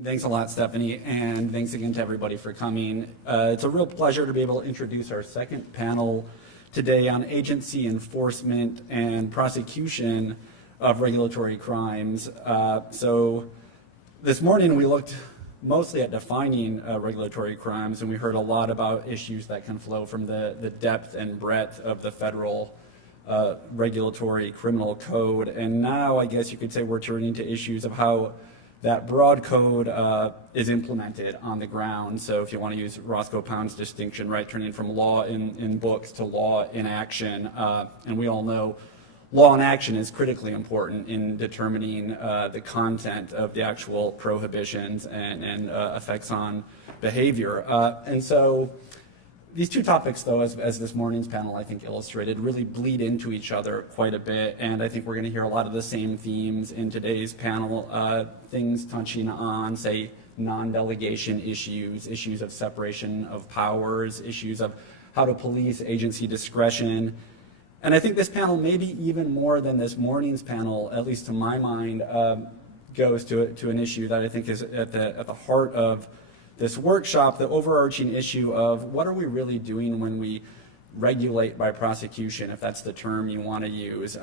Thanks a lot, Stephanie, and thanks again to everybody for coming. It's a real pleasure to be able to introduce our second panel today on agency enforcement and prosecution of regulatory crimes. So this morning we looked mostly at defining regulatory crimes, and we heard a lot about issues that can flow from the depth and breadth of the federal regulatory criminal code. And now I guess you could say we're turning to issues of how that broad code is implemented on the ground. So if you want to use Roscoe Pound's distinction, right, turning from law in books to law in action. And we all know law in action is critically important in determining the content of the actual prohibitions and effects on behavior. And so these two topics, though, as this morning's panel, I think, illustrated, really bleed into each other quite a bit, and I think we're going to hear a lot of the same themes in today's panel, things touching on, say, non-delegation issues of separation of powers, issues of how to police agency discretion. And I think this panel, maybe even more than this morning's panel, at least to my mind, goes to an issue that I think is at the heart of this workshop, the overarching issue of what are we really doing when we regulate by prosecution, if that's the term you want to use.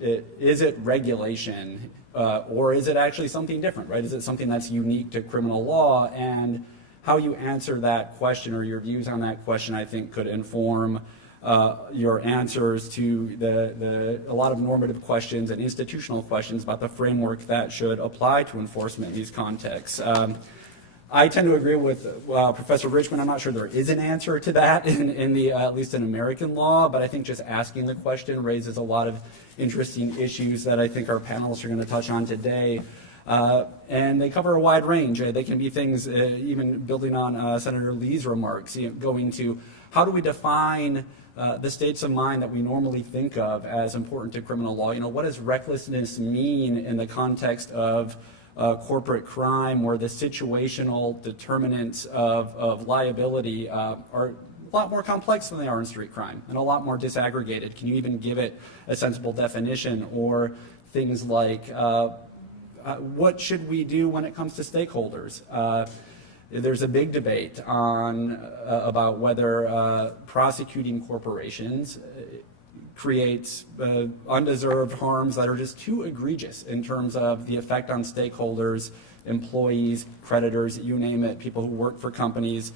Is it regulation or is it actually something different, right? Is it something that's unique to criminal law? And how you answer that question or your views on that question, I think, could inform your answers to a lot of normative questions and institutional questions about the framework that should apply to enforcement in these contexts. I tend to agree with Professor Richmond. I'm not sure there is an answer to that in the at least in American law, but I think just asking the question raises a lot of interesting issues that I think our panelists are going to touch on today. And they cover a wide range. They can be things, even building on Senator Lee's remarks, going to how do we define the states of mind that we normally think of as important to criminal law? What does recklessness mean in the context of corporate crime, where the situational determinants of liability are a lot more complex than they are in street crime and a lot more disaggregated? Can you even give it a sensible definition? Or things like what should we do when it comes to stakeholders? There's a big debate about whether prosecuting corporations creates undeserved harms that are just too egregious in terms of the effect on stakeholders, employees, creditors, you name it, people who work for companies.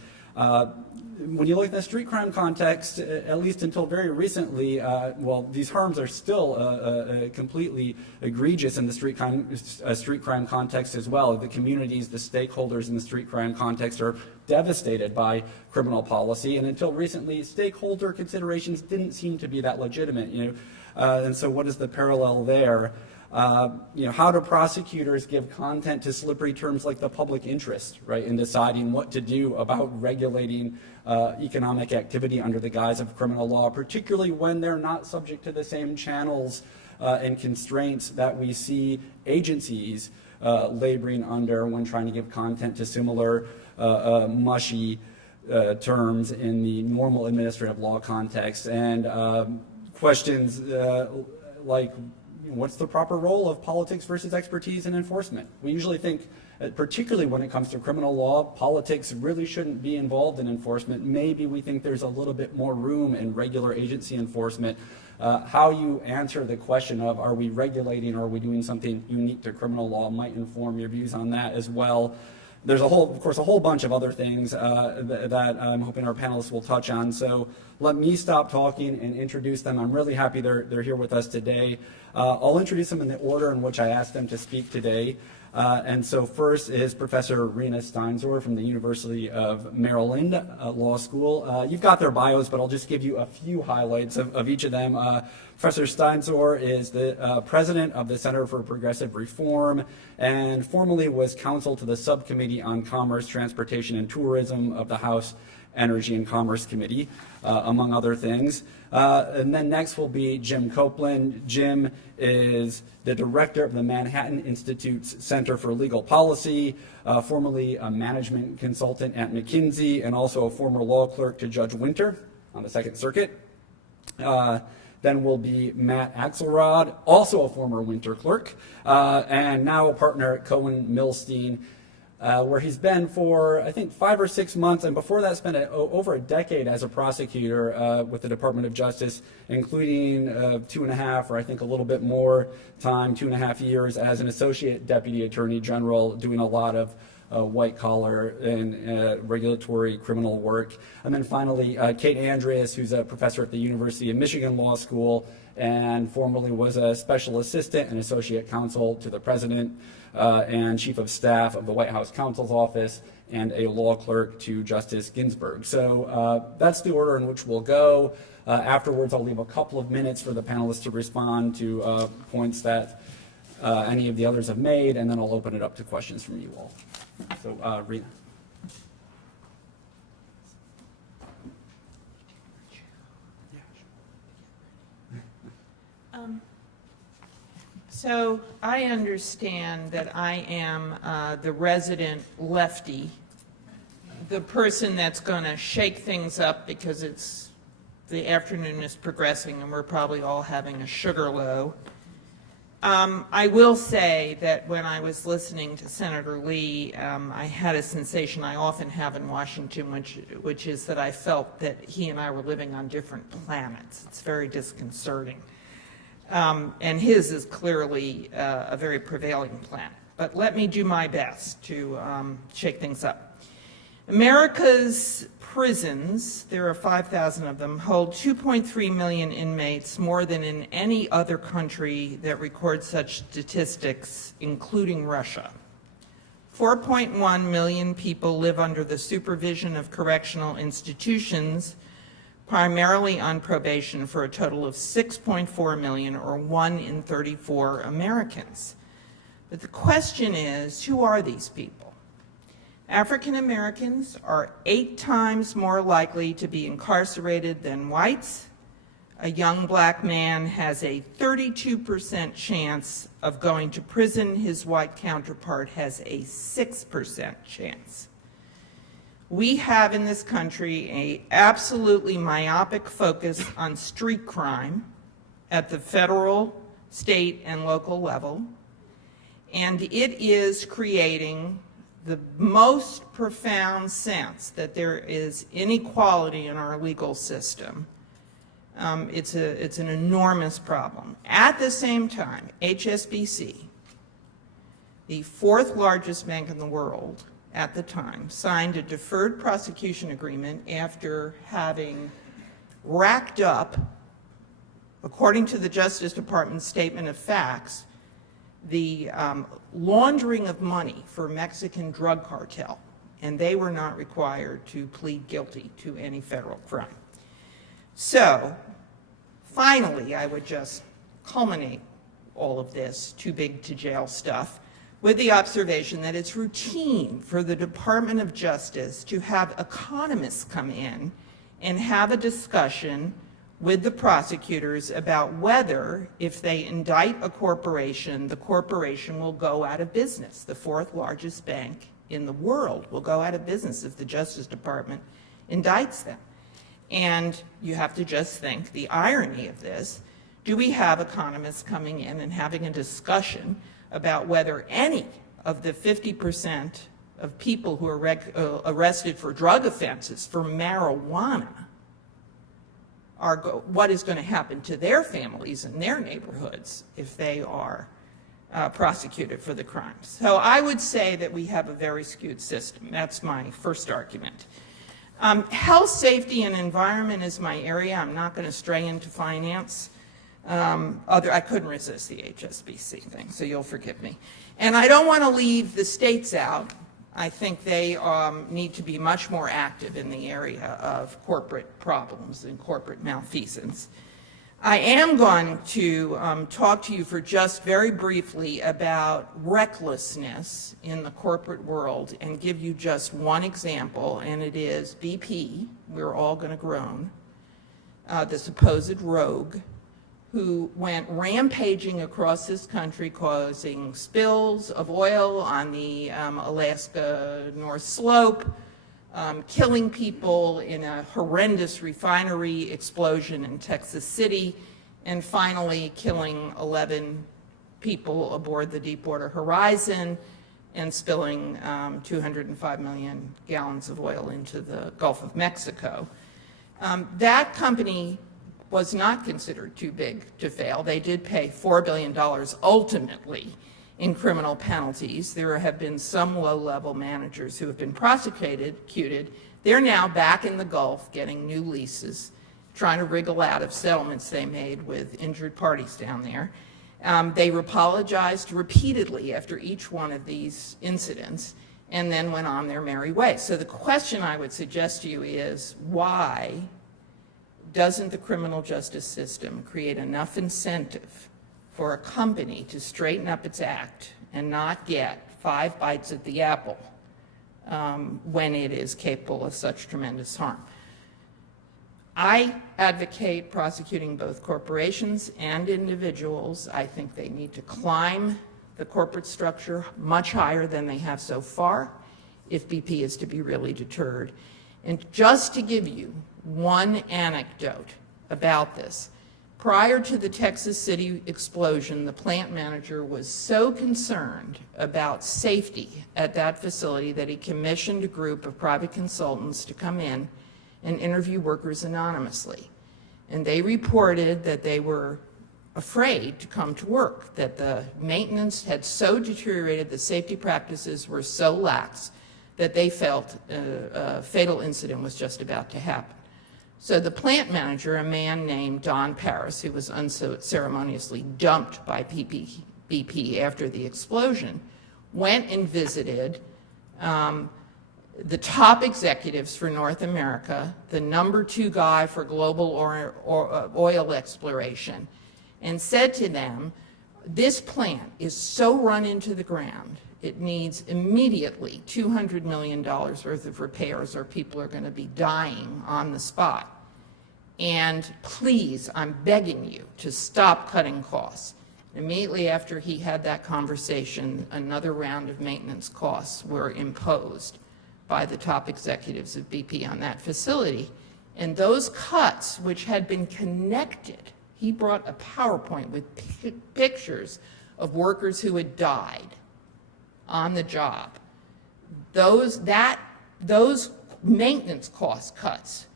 When you look at the street crime context, at least until very recently, these harms are still completely egregious in the street crime context as well. The communities, the stakeholders in the street crime context are devastated by criminal policy, and until recently, stakeholder considerations didn't seem to be that legitimate. And so, what is the parallel there? How do prosecutors give content to slippery terms like the public interest, right, in deciding what to do about regulating economic activity under the guise of criminal law, particularly when they're not subject to the same channels and constraints that we see agencies laboring under when trying to give content to similar mushy terms in the normal administrative law context, and questions like, what's the proper role of politics versus expertise in enforcement? We usually think, particularly when it comes to criminal law, politics really shouldn't be involved in enforcement. Maybe we think there's a little bit more room in regular agency enforcement. How you answer the question of are we regulating or are we doing something unique to criminal law might inform your views on that as well. There's of course, a whole bunch of other things that I'm hoping our panelists will touch on. So let me stop talking and introduce them. I'm really happy they're here with us today. I'll introduce them in the order in which I asked them to speak today. And so first is Professor Rena Steinzor from the University of Maryland Law School. You've got their bios, but I'll just give you a few highlights of each of them. Professor Steinzor is the president of the Center for Progressive Reform and formerly was counsel to the Subcommittee on Commerce, Transportation, and Tourism of the House Energy and Commerce Committee, among other things. And then next will be Jim Copland. Jim is the director of the Manhattan Institute's Center for Legal Policy, formerly a management consultant at McKinsey, and also a former law clerk to Judge Winter on the Second Circuit. Then will be Matt Axelrod, also a former Winter clerk, and now a partner at Cohen, Milstein, where he's been for, I think, 5 or 6 months, and before that spent over a decade as a prosecutor with the Department of Justice, including 2.5, or I think a little bit more time, 2.5 years as an Associate Deputy Attorney General, doing a lot of white collar and regulatory criminal work. And then finally, Kate Andrias, who's a professor at the University of Michigan Law School and formerly was a special assistant and associate counsel to the president and chief of staff of the White House counsel's office and a law clerk to Justice Ginsburg. So that's the order in which we'll go. Afterwards, I'll leave a couple of minutes for the panelists to respond to points that any of the others have made, and then I'll open it up to questions from you all. So, Rena. So I understand that I am the resident lefty, the person that's going to shake things up because the afternoon is progressing and we're probably all having a sugar low. I will say that when I was listening to Senator Lee, I had a sensation I often have in Washington, which is that I felt that he and I were living on different planets. It's very disconcerting. And his is clearly a very prevailing planet. But let me do my best to shake things up. America's prisons, there are 5,000 of them, hold 2.3 million inmates, more than in any other country that records such statistics, including Russia. 4.1 million people live under the supervision of correctional institutions, primarily on probation, for a total of 6.4 million, or 1 in 34 Americans. But the question is, who are these people? African Americans are 8 times more likely to be incarcerated than whites. A young black man has a 32% chance of going to prison. His white counterpart has a 6% chance. We have in this country an absolutely myopic focus on street crime at the federal, state, and local level, and it is creating the most profound sense that there is inequality in our legal system. It's an enormous problem. At the same time, HSBC, the 4th largest bank in the world at the time, signed a deferred prosecution agreement after having racked up, according to the Justice Department's statement of facts, the laundering of money for Mexican drug cartel, and they were not required to plead guilty to any federal crime. So, finally, I would just culminate all of this too big to jail stuff with the observation that it's routine for the Department of Justice to have economists come in and have a discussion with the prosecutors about whether, if they indict a corporation, the corporation will go out of business. The 4th largest bank in the world will go out of business if the Justice Department indicts them. And you have to just think the irony of this. Do we have economists coming in and having a discussion about whether any of the 50% of people who are arrested for drug offenses for marijuana what is going to happen to their families and their neighborhoods if they are prosecuted for the crimes? So I would say that we have a very skewed system. That's my first argument. Health, safety, and environment is my area. I'm not going to stray into finance. I couldn't resist the HSBC thing, so you'll forgive me. And I don't want to leave the states out. I think they need to be much more active in the area of corporate problems and corporate malfeasance. I am going to talk to you for just very briefly about recklessness in the corporate world and give you just one example, and it is BP. We're all going to groan. The supposed rogue who went rampaging across this country, causing spills of oil on the Alaska North Slope, killing people in a horrendous refinery explosion in Texas City, and finally killing 11 people aboard the Deepwater Horizon, and spilling 205 million gallons of oil into the Gulf of Mexico. That company was not considered too big to fail. They did pay $4 billion ultimately in criminal penalties. There have been some low-level managers who have been prosecuted. They're now back in the Gulf getting new leases, trying to wriggle out of settlements they made with injured parties down there. They apologized repeatedly after each one of these incidents and then went on their merry way. So the question I would suggest to you is, why doesn't the criminal justice system create enough incentive for a company to straighten up its act and not get 5 bites at the apple when it is capable of such tremendous harm? I advocate prosecuting both corporations and individuals. I think they need to climb the corporate structure much higher than they have so far if BP is to be really deterred. And just to give you one anecdote about this, prior to the Texas City explosion, the plant manager was so concerned about safety at that facility that he commissioned a group of private consultants to come in and interview workers anonymously. And they reported that they were afraid to come to work, that the maintenance had so deteriorated, the safety practices were so lax that they felt a fatal incident was just about to happen. So the plant manager, a man named Don Paris, who was unceremoniously dumped by BP after the explosion, went and visited the top executives for North America, the #2 guy for global oil exploration, and said to them, this plant is so run into the ground, it needs immediately $200 million worth of repairs or people are going to be dying on the spot. And please, I'm begging you to stop cutting costs. Immediately after he had that conversation, another round of maintenance costs were imposed by the top executives of BP on that facility. And those cuts, which had been connected, he brought a PowerPoint with pictures of workers who had died on the job. Those maintenance cost cuts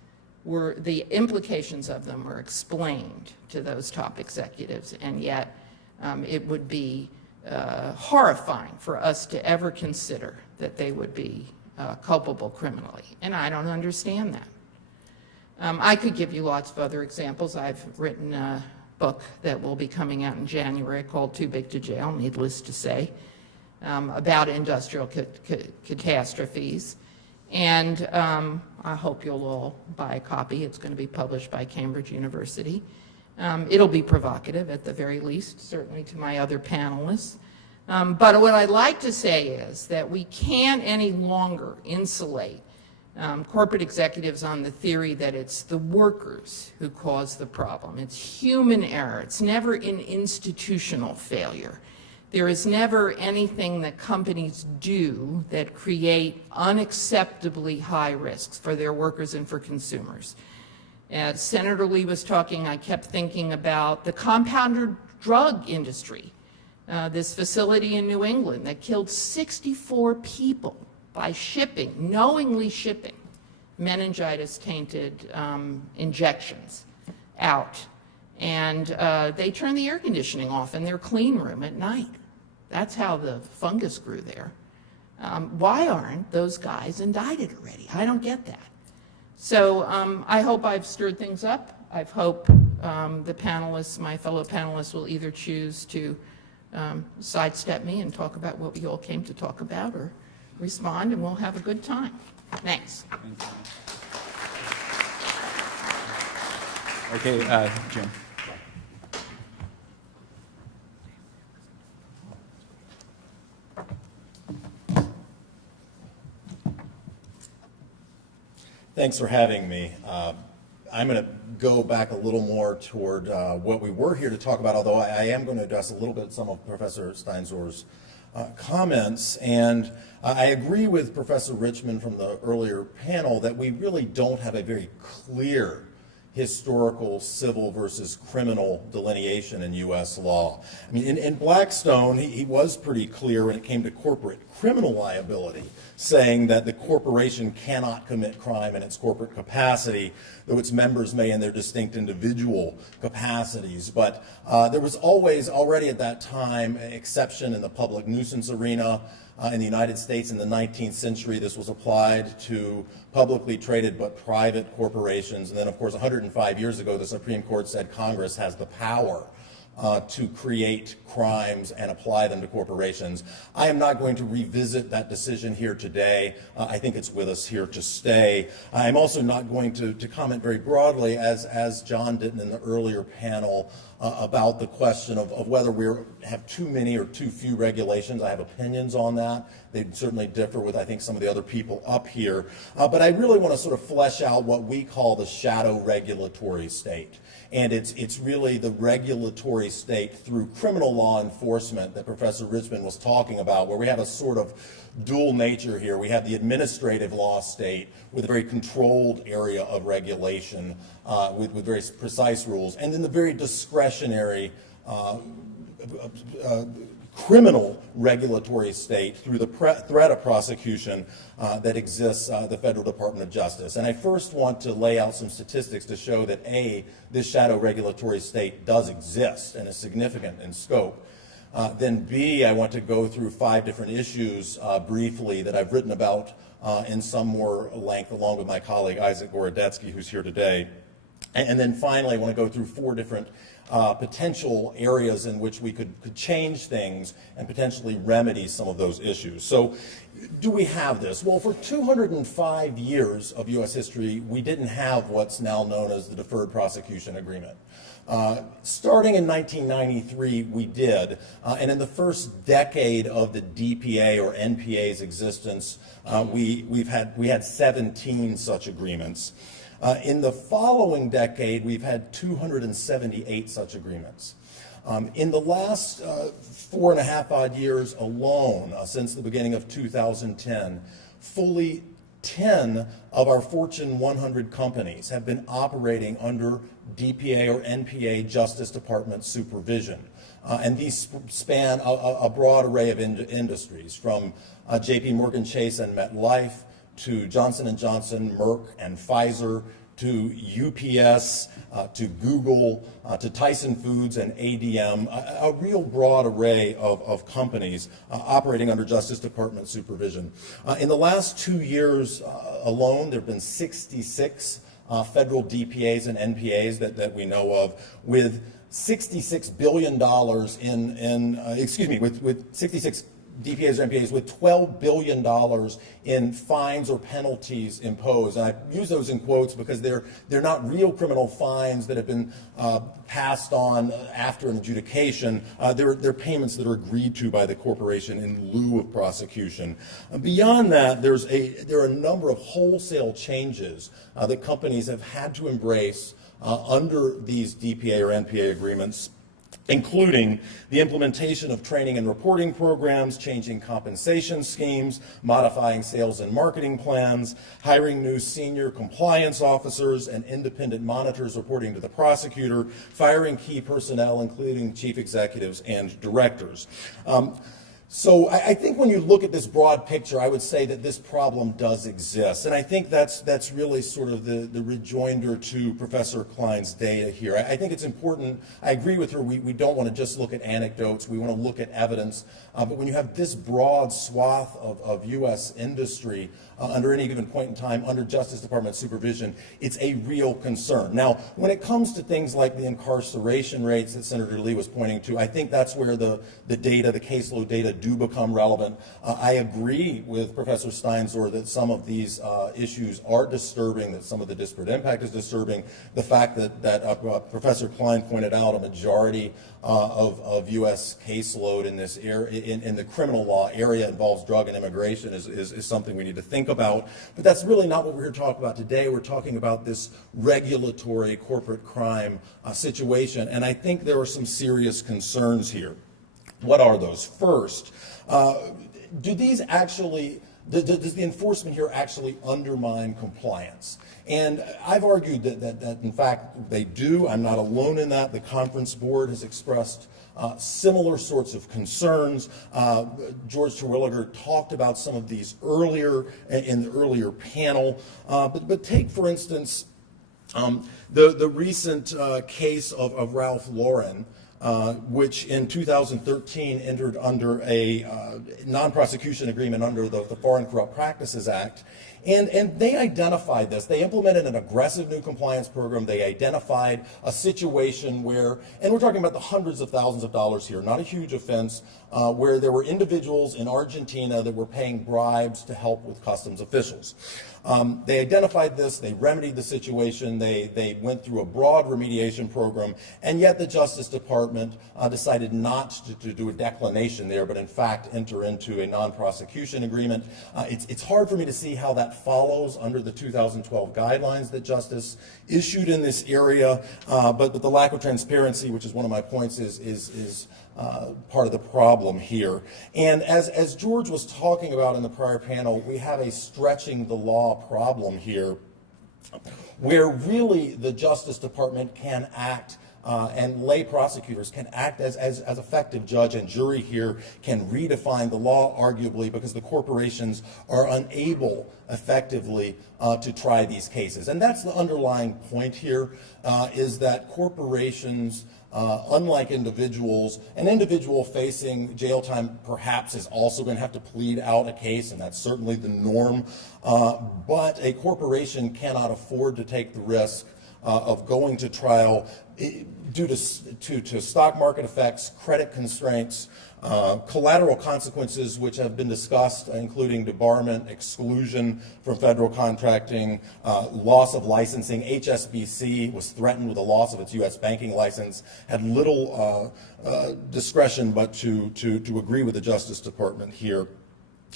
were, the implications of them were explained to those top executives, and yet it would be horrifying for us to ever consider that they would be culpable criminally, and I don't understand that. I could give you lots of other examples. I've written a book that will be coming out in January called Too Big to Jail, needless to say, about industrial catastrophes. And I hope you'll all buy a copy. It's going to be published by Cambridge University. It'll be provocative at the very least, certainly to my other panelists. But what I'd like to say is that we can't any longer insulate corporate executives on the theory that it's the workers who cause the problem. It's human error. It's never an institutional failure. There is never anything that companies do that create unacceptably high risks for their workers and for consumers. As Senator Lee was talking, I kept thinking about the compounded drug industry. This facility in New England that killed 64 people by shipping, knowingly shipping, meningitis-tainted injections out. And they turned the air conditioning off in their clean room at night. That's how the fungus grew there. Why aren't those guys indicted already? I don't get that. So I hope I've stirred things up. I hope the panelists, my fellow panelists, will either choose to sidestep me and talk about what we all came to talk about, or respond, and we'll have a good time. Thanks. Okay, Jim. Thanks for having me. I'm going to go back a little more toward what we were here to talk about, although I am going to address a little bit some of Professor Steinzor's comments. And I agree with Professor Richmond from the earlier panel that we really don't have a very clear historical civil versus criminal delineation in U.S. law. I mean, in Blackstone, he was pretty clear when it came to corporate criminal liability, saying that the corporation cannot commit crime in its corporate capacity, though its members may in their distinct individual capacities. But there was always, already at that time, an exception in the public nuisance arena. In the United States in the 19th century, this was applied to publicly traded but private corporations. And then, of course, 105 years ago, the Supreme Court said Congress has the power to create crimes and apply them to corporations. I am not going to revisit that decision here today. I think it's with us here to stay. I'm also not going to comment very broadly, as John did in the earlier panel, about the question of whether we have too many or too few regulations. I have opinions on that. They certainly differ with, I think, some of the other people up here. But I really want to sort of flesh out what we call the shadow regulatory state. And it's really the regulatory state through criminal law enforcement that Professor Richmond was talking about, where we have a sort of dual nature here. We have the administrative law state with a very controlled area of regulation with very precise rules, and then the very discretionary criminal regulatory state through the threat of prosecution that exists the Federal Department of Justice. And I first want to lay out some statistics to show that A, this shadow regulatory state does exist and is significant in scope. Then B, I want to go through 5 different issues briefly that I've written about in some more length along with my colleague Isaac Gorodetsky, who's here today. And then finally, I want to go through 4 different potential areas in which we could change things and potentially remedy some of those issues. So do we have this? Well, for 205 years of U.S. history, we didn't have what's now known as the Deferred Prosecution Agreement. Starting in 1993, we did, and in the first decade of the DPA or NPA's existence, we had 17 such agreements. In the following decade, we've had 278 such agreements. In the last 4.5 odd years alone, since the beginning of 2010, fully 10 of our Fortune 100 companies have been operating under DPA or NPA Justice Department supervision. And these span a broad array of industries, from JP Morgan Chase and MetLife, to Johnson & Johnson, Merck, and Pfizer, to UPS, to Google, to Tyson Foods and ADM, a real broad array of companies operating under Justice Department supervision. In the last 2 years alone, there have been 66 federal DPAs and NPAs that we know of, with $66 billion with 66 DPAs or NPAs with $12 billion in fines or penalties imposed. And I use those in quotes because they're not real criminal fines that have been passed on after an adjudication. They're payments that are agreed to by the corporation in lieu of prosecution. Beyond that, there are a number of wholesale changes that companies have had to embrace under these DPA or NPA agreements, including the implementation of training and reporting programs, changing compensation schemes, modifying sales and marketing plans, hiring new senior compliance officers and independent monitors reporting to the prosecutor, firing key personnel, including chief executives and directors. So I think when you look at this broad picture, I would say that this problem does exist. And I think that's really sort of the rejoinder to Professor Klein's data here. I think it's important. I agree with her. We don't want to just look at anecdotes. We want to look at evidence. But when you have this broad swath of U.S. industry under any given point in time under Justice Department supervision, it's a real concern. Now, when it comes to things like the incarceration rates that Senator Lee was pointing to, I think that's where the data, the caseload data, do become relevant. I agree with Professor Steinzor that some of these issues are disturbing, that some of the disparate impact is disturbing. The fact that Professor Klein pointed out a majority of U.S. caseload in this area, in the criminal law area, involves drug and immigration is something we need to think about. But that's really not what we're here to talk about today. We're talking about this regulatory corporate crime situation, and I think there are some serious concerns here. What are those? First, do these actually does the enforcement here actually undermine compliance? And I've argued that in fact they do. I'm not alone in that. The conference board has expressed similar sorts of concerns. George Terwilliger talked about some of these earlier in the earlier panel. But take, for instance, the recent case of Ralph Lauren, which in 2013 entered under a non-prosecution agreement under the Foreign Corrupt Practices Act. And they identified this. They implemented an aggressive new compliance program. They identified a situation where, and we're talking about the hundreds of thousands of dollars here, not a huge offense, where there were individuals in Argentina that were paying bribes to help with customs officials. They identified this, they remedied the situation, they went through a broad remediation program, and yet the Justice Department decided not to do a declination there, but in fact enter into a non-prosecution agreement. It's hard for me to see how that follows under the 2012 guidelines that Justice issued in this area, but the lack of transparency, which is one of my points, is part of the problem here. And as George was talking about in the prior panel, we have a stretching the law problem here, where really the Justice Department can act and lay prosecutors can act as effective judge and jury here, can redefine the law arguably because the corporations are unable effectively to try these cases. And that's the underlying point here, is that corporations, unlike individuals, an individual facing jail time perhaps is also going to have to plead out a case, and that's certainly the norm. But a corporation cannot afford to take the risk of going to trial due to stock market effects, credit constraints, collateral consequences which have been discussed, including debarment, exclusion from federal contracting, loss of licensing. HSBC was threatened with the loss of its U.S. banking license, had little discretion but to agree with the Justice Department here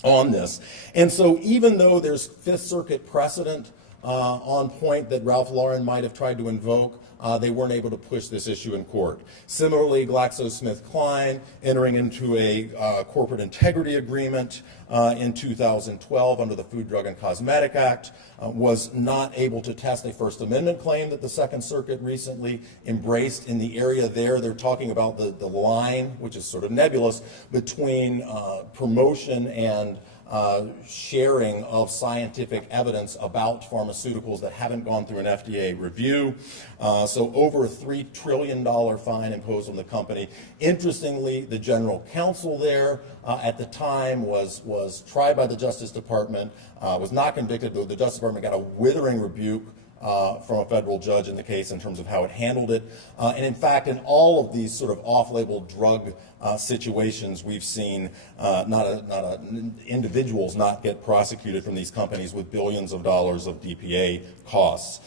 on this. And so even though there's Fifth Circuit precedent on point that Ralph Lauren might have tried to invoke, they weren't able to push this issue in court. Similarly, GlaxoSmithKline entering into a corporate integrity agreement in 2012 under the Food, Drug, and Cosmetic Act was not able to test a First Amendment claim that the Second Circuit recently embraced in the area there. They're talking about the line, which is sort of nebulous, between promotion and sharing of scientific evidence about pharmaceuticals that haven't gone through an FDA review. So over a $3 trillion fine imposed on the company. Interestingly, the general counsel there at the time was tried by the Justice Department, was not convicted, though the Justice Department got a withering rebuke from a federal judge in the case in terms of how it handled it. And in fact, in all of these sort of off-label drug situations, we've seen individuals not get prosecuted from these companies with billions of dollars of DPA costs.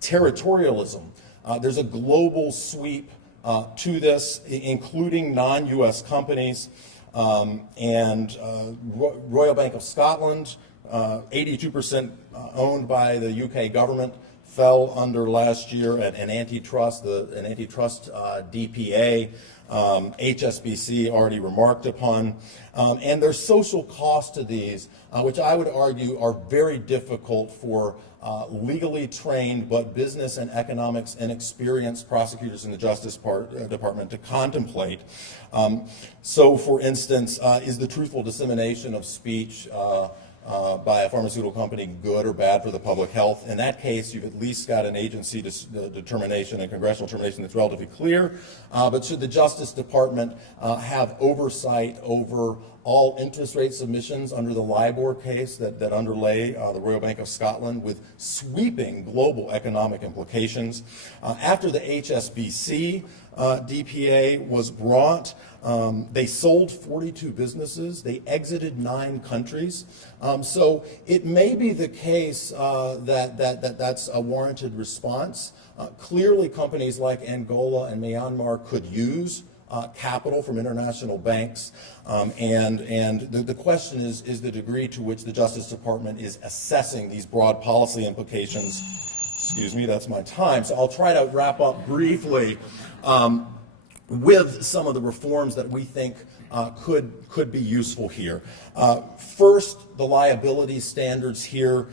Territorialism. There's a global sweep to this, including non-U.S. companies. And Royal Bank of Scotland, 82% owned by the UK government, fell under last year an antitrust DPA. HSBC already remarked upon. And there's social costs to these, which I would argue are very difficult for legally trained but business and economics and experienced prosecutors in the Justice Department to contemplate. So, for instance, is the truthful dissemination of speech by a pharmaceutical company good or bad for the public health? In that case, you've at least got an agency determination, a congressional determination that's relatively clear. But should the Justice Department have oversight over all interest rate submissions under the LIBOR case that underlay the Royal Bank of Scotland with sweeping global economic implications? After the HSBC DPA was brought, they sold 42 businesses. They exited 9 countries. So it may be the case that's a warranted response. Clearly, companies like Angola and Myanmar could use capital from international banks. And the question is the degree to which the Justice Department is assessing these broad policy implications. Excuse me, that's my time. So I'll try to wrap up briefly. with some of the reforms that we think could be useful here. First, the liability standards here,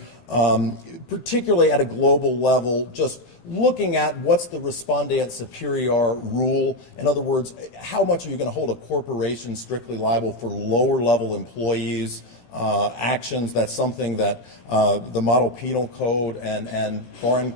particularly at a global level, just looking at what's the respondeat superior rule. In other words, how much are you going to hold a corporation strictly liable for lower level employees' actions? That's something that the Model Penal Code and foreign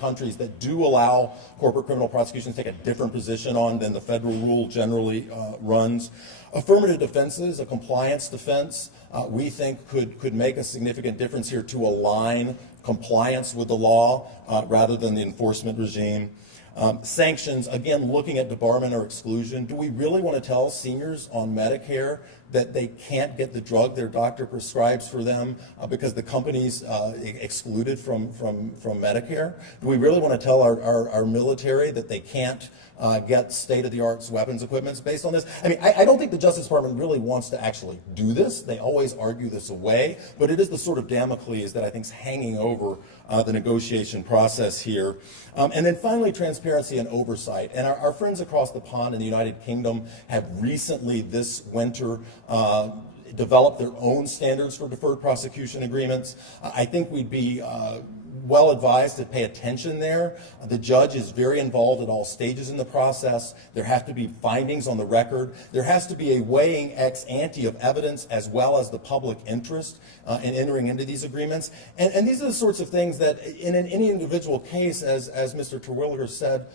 countries that do allow corporate criminal prosecutions take a different position on than the federal rule generally runs. Affirmative defenses, a compliance defense, we think could make a significant difference here to align compliance with the law rather than the enforcement regime. Sanctions, again, looking at debarment or exclusion. Do we really want to tell seniors on Medicare that they can't get the drug their doctor prescribes for them because the company's excluded from Medicare? Do we really want to tell our military that they can't get state-of-the-art weapons equipment based on this? I mean, I don't think the Justice Department really wants to actually do this. They always argue this away, but it is the sort of Damocles that I think is hanging over the negotiation process here. And then finally, transparency and oversight. And our friends across the pond in the United Kingdom have recently this winter developed their own standards for deferred prosecution agreements. I think we'd be well advised to pay attention there. The judge is very involved at all stages in the process. There have to be findings on the record. There has to be a weighing ex ante of evidence as well as the public interest in entering into these agreements. And these are the sorts of things that in any individual case, as Mr. Terwilliger said,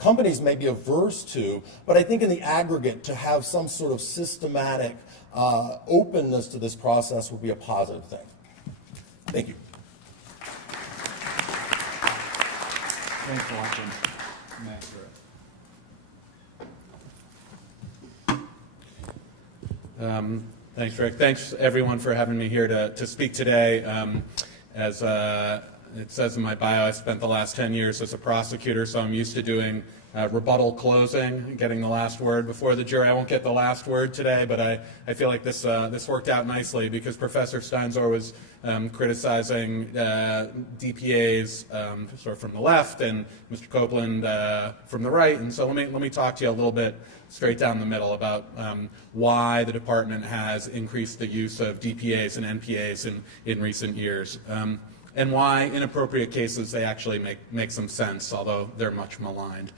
companies may be averse to, but I think in the aggregate to have some sort of systematic openness to this process would be a positive thing. Thank you. Thanks for watching. Thanks, Rick. Thanks, everyone, for having me here to speak today. As it says in my bio, I spent the last 10 years as a prosecutor, so I'm used to doing rebuttal closing, getting the last word before the jury. I won't get the last word today, but I feel like this worked out nicely because Professor Steinzor was criticizing DPAs sort of from the left and Mr. Copland from the right. And so let me talk to you a little bit straight down the middle about why the department has increased the use of DPAs and NPAs in recent years. And why inappropriate cases, they actually make some sense, although they're much maligned.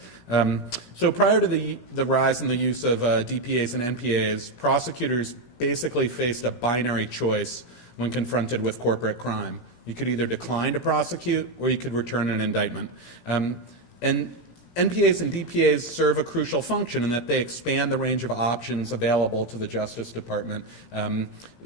So prior to the rise in the use of DPAs and NPAs, prosecutors basically faced a binary choice when confronted with corporate crime. You could either decline to prosecute or you could return an indictment. And NPAs and DPAs serve a crucial function in that they expand the range of options available to the Justice Department.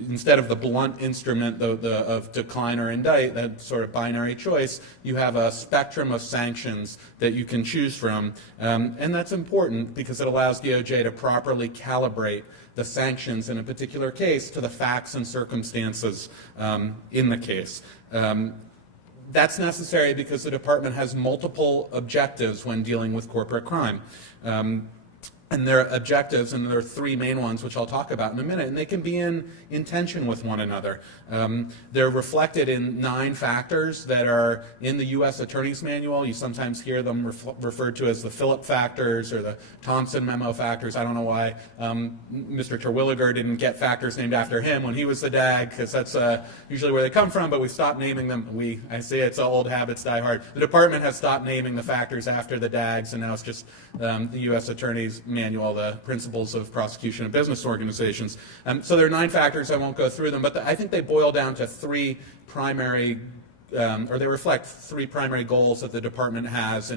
Instead of the blunt instrument of decline or indict, that sort of binary choice, you have a spectrum of sanctions that you can choose from. And that's important because it allows DOJ to properly calibrate the sanctions in a particular case to the facts and circumstances in the case. That's necessary because the department has multiple objectives when dealing with corporate crime. And their objectives, and there are three main ones, which I'll talk about in a minute, and they can be in tension with one another. They're reflected in 9 factors that are in the U.S. Attorney's Manual. You sometimes hear them referred to as the Phillip factors or the Thompson memo factors. I don't know why Mr. Terwilliger didn't get factors named after him when he was the DAG, because that's usually where they come from, but we stopped naming them. I say it's old habits die hard. The department has stopped naming the factors after the DAGs, and now it's just the U.S. Attorney's Manual, the Principles of Prosecution of Business Organizations. So there are 9 factors. I won't go through them, but I think they boil down to 3 primary, or they reflect 3 primary goals that the department has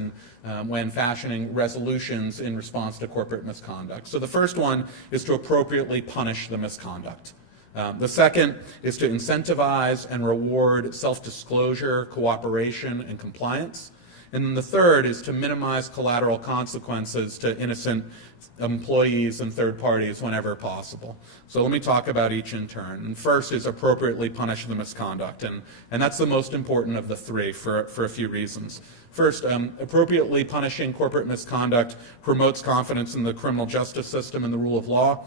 when fashioning resolutions in response to corporate misconduct. So the first one is to appropriately punish the misconduct. The second is to incentivize and reward self-disclosure, cooperation, and compliance. And then the third is to minimize collateral consequences to innocent employees and third parties whenever possible. So let me talk about each in turn. And first is appropriately punish the misconduct, and that's the most important of the three for a few reasons. First, appropriately punishing corporate misconduct promotes confidence in the criminal justice system and the rule of law.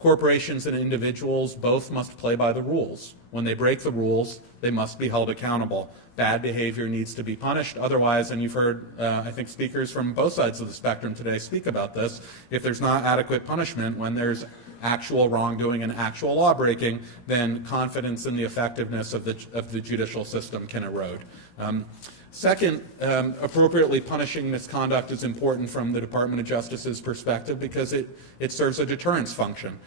Corporations and individuals both must play by the rules. When they break the rules, they must be held accountable. Bad behavior needs to be punished. Otherwise, and you've heard, I think, speakers from both sides of the spectrum today speak about this, if there's not adequate punishment when there's actual wrongdoing and actual law breaking, then confidence in the effectiveness of the judicial system can erode. Second, appropriately punishing misconduct is important from the Department of Justice's perspective because it serves a deterrence function.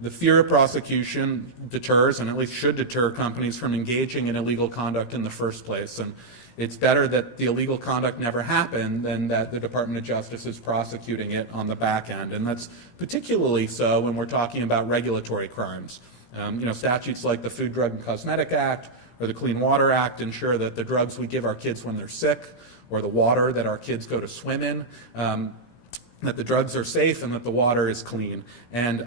The fear of prosecution deters, and at least should deter, companies from engaging in illegal conduct in the first place. And it's better that the illegal conduct never happened than that the Department of Justice is prosecuting it on the back end. And that's particularly so when we're talking about regulatory crimes. Statutes like the Food, Drug, and Cosmetic Act or the Clean Water Act ensure that the drugs we give our kids when they're sick, or the water that our kids go to swim in, that the drugs are safe and that the water is clean. And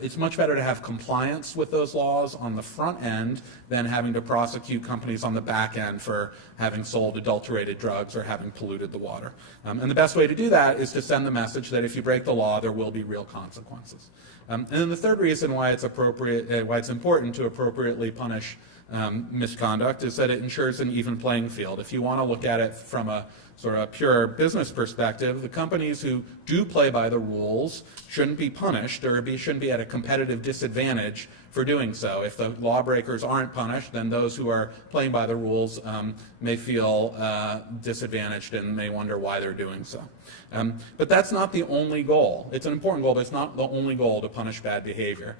it's much better to have compliance with those laws on the front end than having to prosecute companies on the back end for having sold adulterated drugs or having polluted the water. And the best way to do that is to send the message that if you break the law, there will be real consequences. And then the third reason why it's important to appropriately punish misconduct is that it ensures an even playing field. If you want to look at it from a sort of pure business perspective, the companies who do play by the rules shouldn't be punished or shouldn't be at a competitive disadvantage for doing so. If the lawbreakers aren't punished, then those who are playing by the rules may feel disadvantaged and may wonder why they're doing so. But that's not the only goal. It's an important goal, but it's not the only goal to punish bad behavior.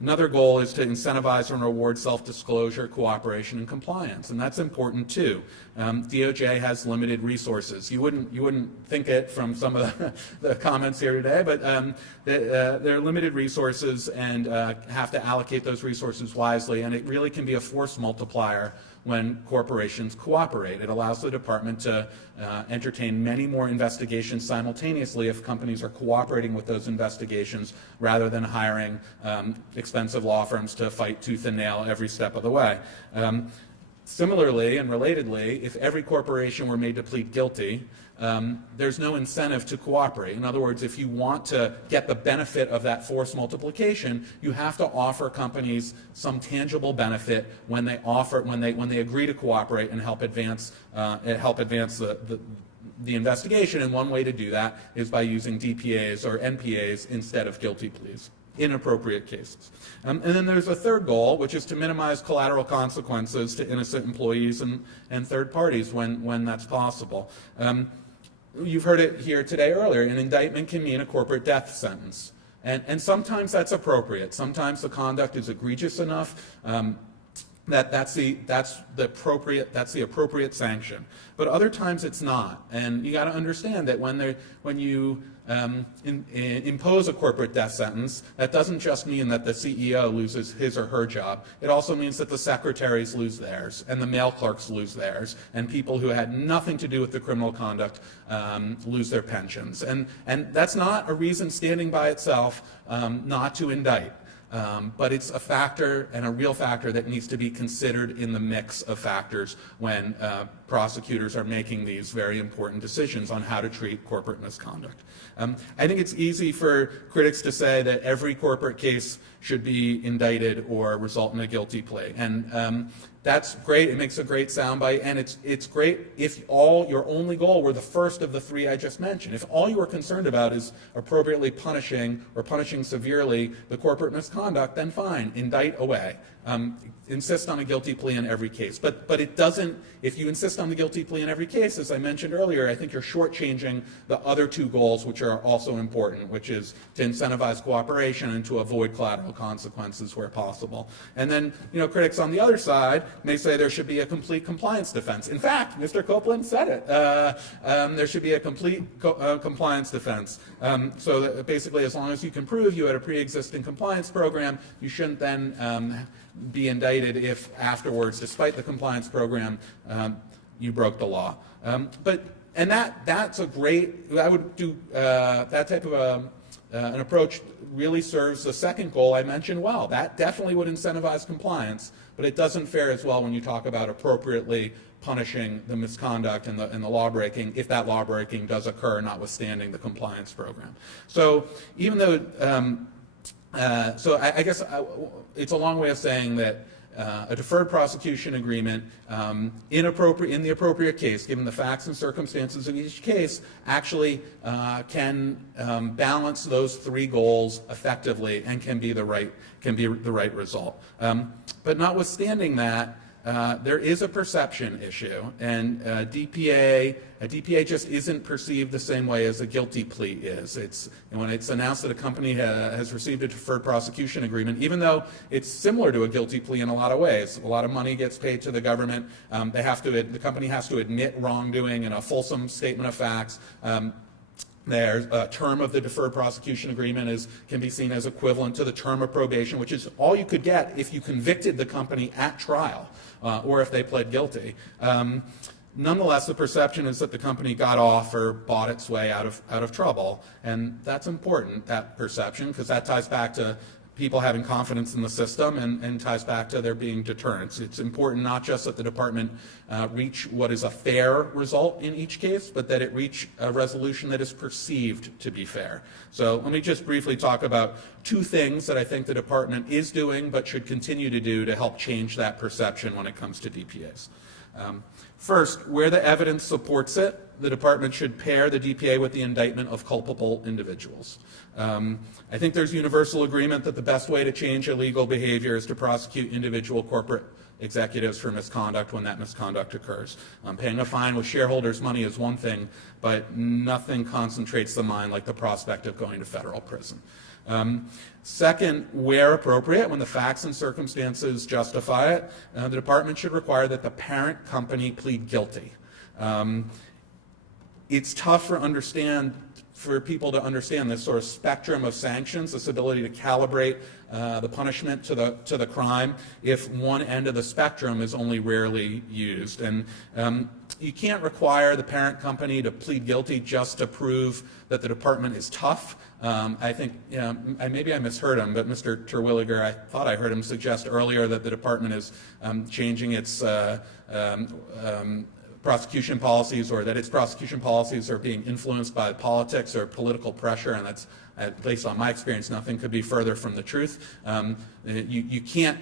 Another goal is to incentivize and reward self-disclosure, cooperation, and compliance, and that's important too. DOJ has limited resources. You wouldn't think it from some of the comments here today, but there are limited resources and have to allocate those resources wisely, and it really can be a force multiplier when corporations cooperate. It allows the department to entertain many more investigations simultaneously if companies are cooperating with those investigations rather than hiring expensive law firms to fight tooth and nail every step of the way. Similarly and relatedly, if every corporation were made to plead guilty, there's no incentive to cooperate. In other words, if you want to get the benefit of that force multiplication, you have to offer companies some tangible benefit when they agree to cooperate and help advance the investigation. And one way to do that is by using DPAs or NPAs instead of guilty pleas in appropriate cases. And then there's a third goal, which is to minimize collateral consequences to innocent employees and third parties when that's possible. You've heard it here today earlier. An indictment can mean a corporate death sentence. And sometimes that's appropriate. Sometimes the conduct is egregious enough that's the appropriate sanction. But other times it's not. And you got to understand that when you impose a corporate death sentence, that doesn't just mean that the CEO loses his or her job. It also means that the secretaries lose theirs, and the mail clerks lose theirs, and people who had nothing to do with the criminal conduct lose their pensions. And that's not a reason standing by itself not to indict. But it's a factor and a real factor that needs to be considered in the mix of factors when prosecutors are making these very important decisions on how to treat corporate misconduct. I think it's easy for critics to say that every corporate case should be indicted or result in a guilty plea. And that's great. It makes a great soundbite, and it's great if your only goal were the first of the three I just mentioned. If all you were concerned about is appropriately punishing or punishing severely the corporate misconduct, then fine, indict away. Insist on a guilty plea in every case. But it doesn't, if you insist on the guilty plea in every case, as I mentioned earlier, I think you're shortchanging the other two goals, which are also important, which is to incentivize cooperation and to avoid collateral consequences where possible. And then, critics on the other side may say there should be a complete compliance defense. In fact, Mr. Copland said it. There should be a complete compliance defense. So that basically, as long as you can prove you had a pre-existing compliance program, you shouldn't then be indicted if afterwards, despite the compliance program, you broke the law. But And that's a great, I would do that type of an approach really serves the second goal I mentioned well. That definitely would incentivize compliance, but it doesn't fare as well when you talk about appropriately punishing the misconduct and the law breaking, if that law breaking does occur, notwithstanding the compliance program. So even though, I guess it's a long way of saying that a deferred prosecution agreement in the appropriate case, given the facts and circumstances of each case, actually can balance those three goals effectively and can be the right result. But notwithstanding that, there is a perception issue, and a DPA just isn't perceived the same way as a guilty plea is. When it's announced that a company has received a deferred prosecution agreement, even though it's similar to a guilty plea in a lot of ways, a lot of money gets paid to the government, the company has to admit wrongdoing in a fulsome statement of facts. There's a term of the deferred prosecution agreement can be seen as equivalent to the term of probation, which is all you could get if you convicted the company at trial or if they pled guilty. Nonetheless, the perception is that the company got off or bought its way out of trouble, and that's important, that perception, because that ties back to people having confidence in the system and ties back to there being deterrence. It's important not just that the department reach what is a fair result in each case, but that it reach a resolution that is perceived to be fair. So let me just briefly talk about two things that I think the department is doing but should continue to do to help change that perception when it comes to DPAs. First, where the evidence supports it, the department should pair the DPA with the indictment of culpable individuals. I think there's universal agreement that the best way to change illegal behavior is to prosecute individual corporate executives for misconduct when that misconduct occurs. Paying a fine with shareholders' money is one thing, but nothing concentrates the mind like the prospect of going to federal prison. Second, where appropriate, when the facts and circumstances justify it, the department should require that the parent company plead guilty. It's tough for people to understand this sort of spectrum of sanctions, this ability to calibrate the punishment to the crime if one end of the spectrum is only rarely used. And you can't require the parent company to plead guilty just to prove that the department is tough. I think, maybe I misheard him, but Mr. Terwilliger, I thought I heard him suggest earlier that the department is changing its prosecution policies, or that its prosecution policies are being influenced by politics or political pressure, and that's, based on my experience, nothing could be further from the truth. You can't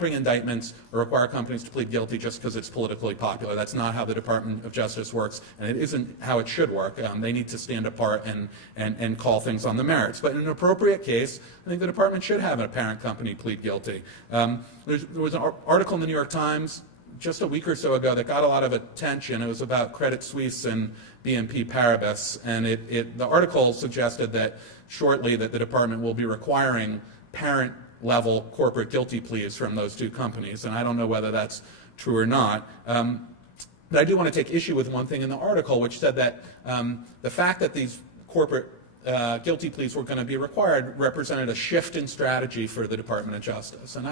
bring indictments or require companies to plead guilty just because it's politically popular. That's not how the Department of Justice works, and it isn't how it should work. They need to stand apart and call things on the merits. But in an appropriate case, I think the department should have a parent company plead guilty. There was an article in the New York Times just a week or so ago that got a lot of attention. It was about Credit Suisse and BNP Paribas, and the article suggested that shortly that the department will be requiring parent-level corporate guilty pleas from those two companies, and I don't know whether that's true or not. But I do want to take issue with one thing in the article, which said that the fact that these corporate guilty pleas were going to be required represented a shift in strategy for the Department of Justice, and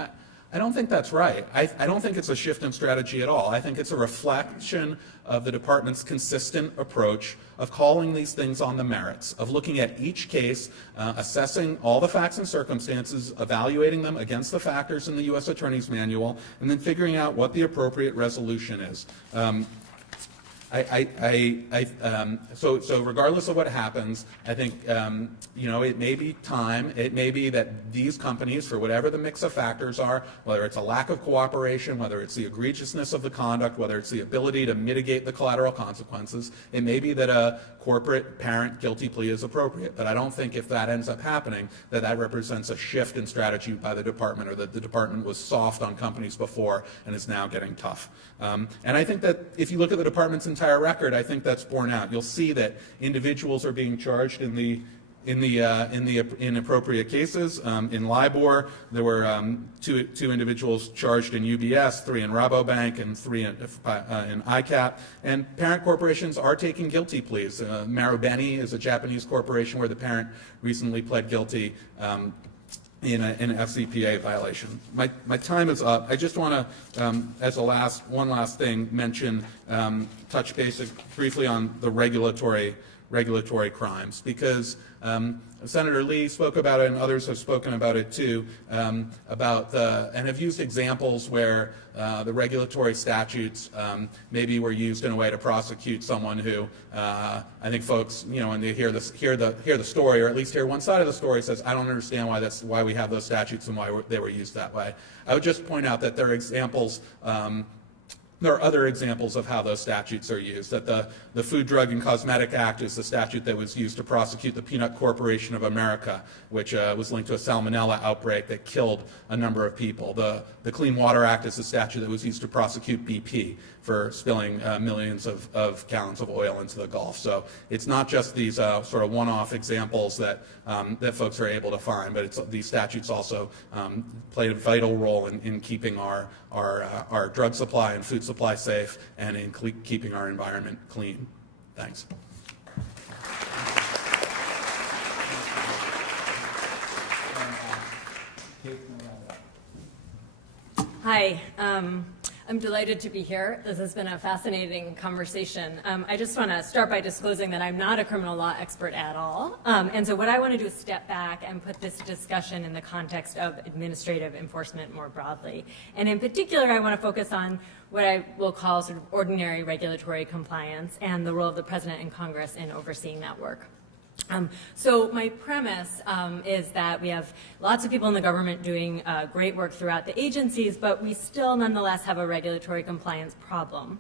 I don't think that's right. I don't think it's a shift in strategy at all. I think it's a reflection of the department's consistent approach of calling these things on the merits, of looking at each case, assessing all the facts and circumstances, evaluating them against the factors in the U.S. Attorney's Manual, and then figuring out what the appropriate resolution is. So regardless of what happens, I think, it may be time, it may be that these companies, for whatever the mix of factors are, whether it's a lack of cooperation, whether it's the egregiousness of the conduct, whether it's the ability to mitigate the collateral consequences, it may be that a corporate parent guilty plea is appropriate. But I don't think if that ends up happening, that represents a shift in strategy by the department, or that the department was soft on companies before and is now getting tough. And I think that if you look at the department's entire record, I think that's borne out. You'll see that individuals are being charged in appropriate cases. In LIBOR, there were two individuals charged in UBS, 3 in Rabobank, and 3 in ICAP. And parent corporations are taking guilty pleas. Marubeni is a Japanese corporation where the parent recently pled guilty. in an FCPA violation. My time is up. I just want to, as one last thing, mention, touch base briefly on the regulatory crimes, because Senator Lee spoke about it, and others have spoken about it too, and have used examples where the regulatory statutes maybe were used in a way to prosecute someone who I think folks, when they hear the story, or at least hear one side of the story, says, I don't understand why we have those statutes and why they were used that way. I would just point out that there are examples. There are other examples of how those statutes are used. That the Food, Drug, and Cosmetic Act is the statute that was used to prosecute the Peanut Corporation of America, which was linked to a salmonella outbreak that killed a number of people. The Clean Water Act is the statute that was used to prosecute BP for spilling millions of gallons of oil into the Gulf. So it's not just these sort of one-off examples that folks are able to find, but these statutes also played a vital role in keeping our drug supply and food supply safe, and in keeping our environment clean. Thanks. Hi, I'm delighted to be here. This has been a fascinating conversation. I just want to start by disclosing that I'm not a criminal law expert at all. And so what I want to do is step back and put this discussion in the context of administrative enforcement more broadly. And in particular, I want to focus on what I will call sort of ordinary regulatory compliance and the role of the President and Congress in overseeing that work. So my premise is that we have lots of people in the government doing great work throughout the agencies, but we still nonetheless have a regulatory compliance problem.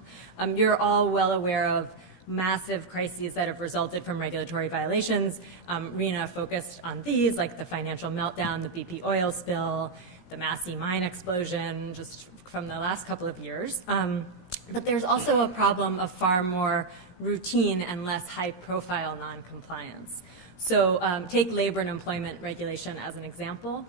You're all well aware of massive crises that have resulted from regulatory violations. Rena focused on these, like the financial meltdown, the BP oil spill, the Massey mine explosion, just from the last couple of years. But there's also a problem of far more routine and less high-profile non-compliance. So take labor and employment regulation as an example.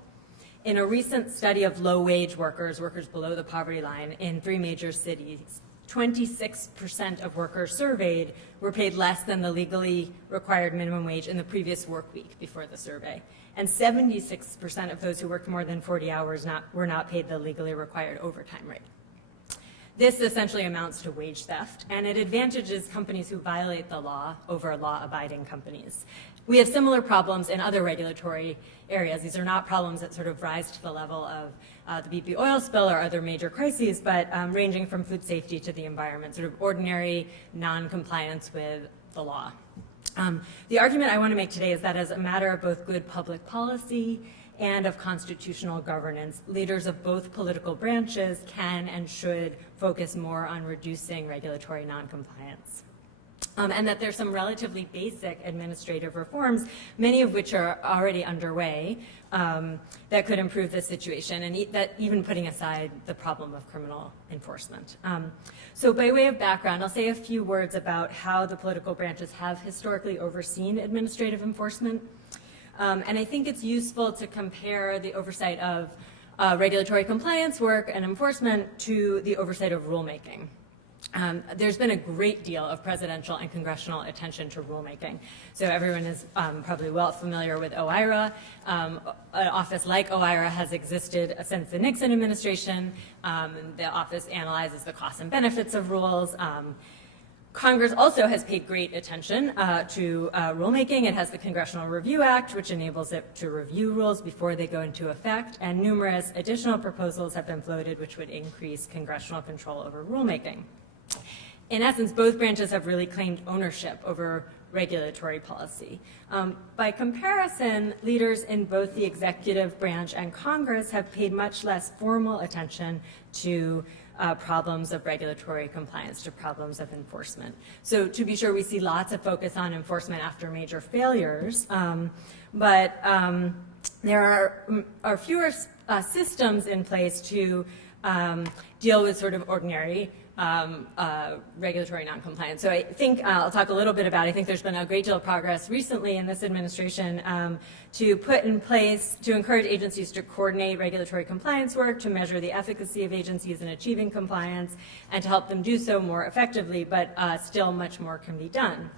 In a recent study of low-wage workers below the poverty line in 3 major cities, 26% of workers surveyed were paid less than the legally required minimum wage in the previous work week before the survey. And 76% of those who worked more than 40 hours were not paid the legally required overtime rate. This essentially amounts to wage theft, and it advantages companies who violate the law over law-abiding companies. We have similar problems in other regulatory areas. These are not problems that sort of rise to the level of the BP oil spill or other major crises, but ranging from food safety to the environment, sort of ordinary non-compliance with the law. The argument I want to make today is that as a matter of both good public policy and of constitutional governance, leaders of both political branches can and should focus more on reducing regulatory noncompliance. And that there's some relatively basic administrative reforms, many of which are already underway, that could improve the situation, and that even putting aside the problem of criminal enforcement. So by way of background, I'll say a few words about how the political branches have historically overseen administrative enforcement. And I think it's useful to compare the oversight of regulatory compliance work and enforcement to the oversight of rulemaking. There's been a great deal of presidential and congressional attention to rulemaking. So everyone is probably well familiar with OIRA. An office like OIRA has existed since the Nixon administration. The office analyzes the costs and benefits of rules. Congress also has paid great attention to rulemaking. It has the Congressional Review Act, which enables it to review rules before they go into effect, and numerous additional proposals have been floated which would increase congressional control over rulemaking. In essence, both branches have really claimed ownership over regulatory policy. By comparison, leaders in both the executive branch and Congress have paid much less formal attention to problems of regulatory compliance, to problems of enforcement. So to be sure, we see lots of focus on enforcement after major failures, but there are fewer systems in place to deal with sort of ordinary regulatory noncompliance. So I think I'll talk a little bit about, I think there's been a great deal of progress recently in this administration to put in place, to encourage agencies to coordinate regulatory compliance work, to measure the efficacy of agencies in achieving compliance, and to help them do so more effectively, but still much more can be done.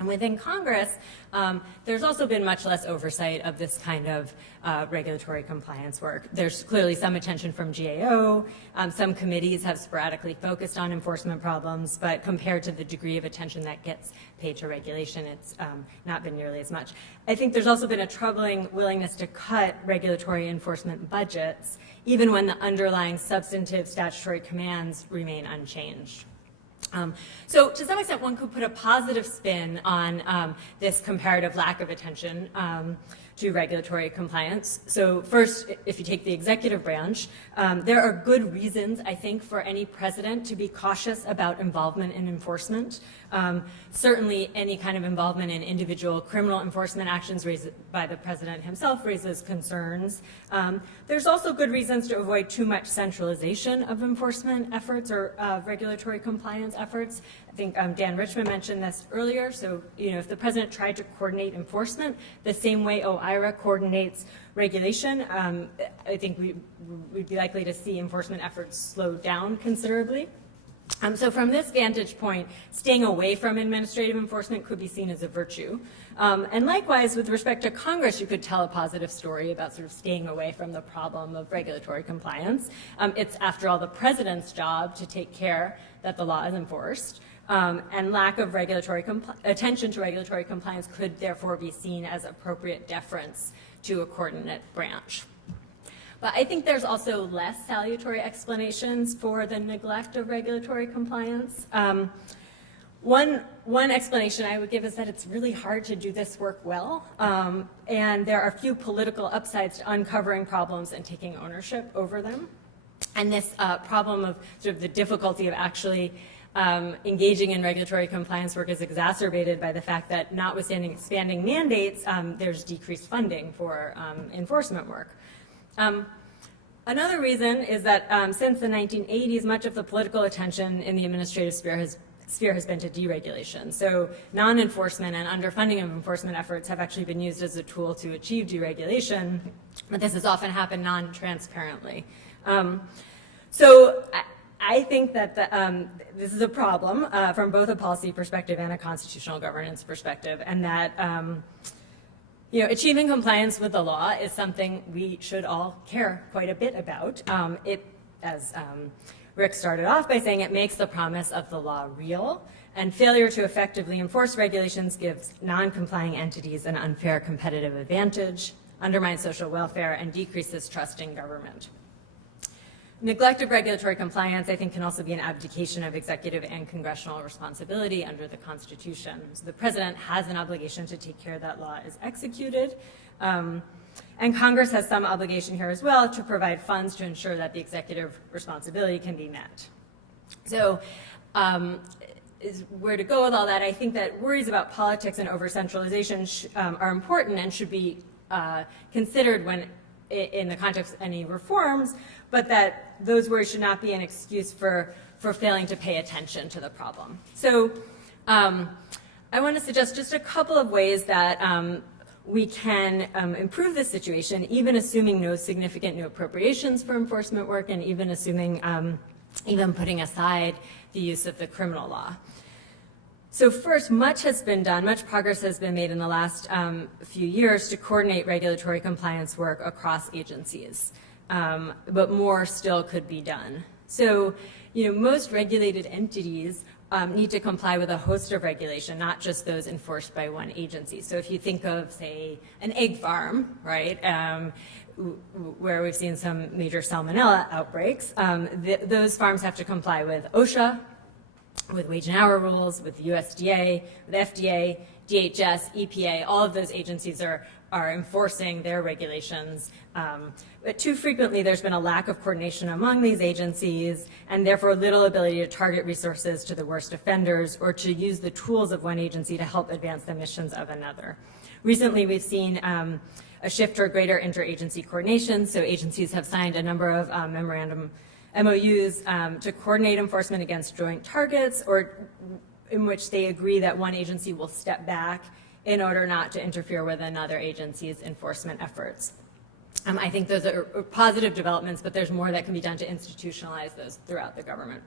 And within Congress, there's also been much less oversight of this kind of regulatory compliance work. There's clearly some attention from GAO. Some committees have sporadically focused on enforcement problems, but compared to the degree of attention that gets paid to regulation, it's not been nearly as much. I think there's also been a troubling willingness to cut regulatory enforcement budgets, even when the underlying substantive statutory commands remain unchanged. So to some extent, one could put a positive spin on this comparative lack of attention to regulatory compliance. So first, if you take the executive branch, there are good reasons, I think, for any president to be cautious about involvement in enforcement. Certainly, any kind of involvement in individual criminal enforcement actions raised by the president himself raises concerns. There's also good reasons to avoid too much centralization of enforcement efforts or regulatory compliance efforts. I think Dan Richmond mentioned this earlier. So, if the president tried to coordinate enforcement the same way OIRA coordinates regulation, I think we'd be likely to see enforcement efforts slow down considerably. So from this vantage point, staying away from administrative enforcement could be seen as a virtue. And likewise, with respect to Congress, you could tell a positive story about sort of staying away from the problem of regulatory compliance. It's, after all, the president's job to take care that the law is enforced. And lack of regulatory attention to regulatory compliance could therefore be seen as appropriate deference to a coordinate branch. But I think there's also less salutary explanations for the neglect of regulatory compliance. One explanation I would give is that it's really hard to do this work well, and there are few political upsides to uncovering problems and taking ownership over them. And this problem of sort of the difficulty of actually engaging in regulatory compliance work is exacerbated by the fact that, notwithstanding expanding mandates, there's decreased funding for enforcement work. Another reason is that since the 1980s, much of the political attention in the administrative sphere has been to deregulation. So non-enforcement and underfunding of enforcement efforts have actually been used as a tool to achieve deregulation, but this has often happened non-transparently. So I think that this is a problem from both a policy perspective and a constitutional governance perspective, and that achieving compliance with the law is something we should all care quite a bit about. As Rick started off by saying, it makes the promise of the law real, and failure to effectively enforce regulations gives non-complying entities an unfair competitive advantage, undermines social welfare, and decreases trust in government. Neglect of regulatory compliance, I think, can also be an abdication of executive and congressional responsibility under the Constitution. So the president has an obligation to take care that law is executed. And Congress has some obligation here as well to provide funds to ensure that the executive responsibility can be met. So where to go with all that? I think that worries about politics and over-centralization are important and should be considered when in the context of any reforms, but that those words should not be an excuse for failing to pay attention to the problem. So I want to suggest just a couple of ways that we can improve this situation, even assuming no significant new appropriations for enforcement work, and even assuming, even putting aside the use of the criminal law. So first, much has been done, much progress has been made in the last few years to coordinate regulatory compliance work across agencies, but more still could be done. So, most regulated entities need to comply with a host of regulation, not just those enforced by one agency. So if you think of, say, an egg farm, right, where we've seen some major salmonella outbreaks, those farms have to comply with OSHA, with wage and hour rules, with the USDA, with FDA, DHS, EPA. All of those agencies are enforcing their regulations. But too frequently, there's been a lack of coordination among these agencies, and therefore little ability to target resources to the worst offenders or to use the tools of one agency to help advance the missions of another. Recently, we've seen a shift toward greater interagency coordination, so agencies have signed a number of MOUs to coordinate enforcement against joint targets, or in which they agree that one agency will step back in order not to interfere with another agency's enforcement efforts. I think those are positive developments, but there's more that can be done to institutionalize those throughout the government.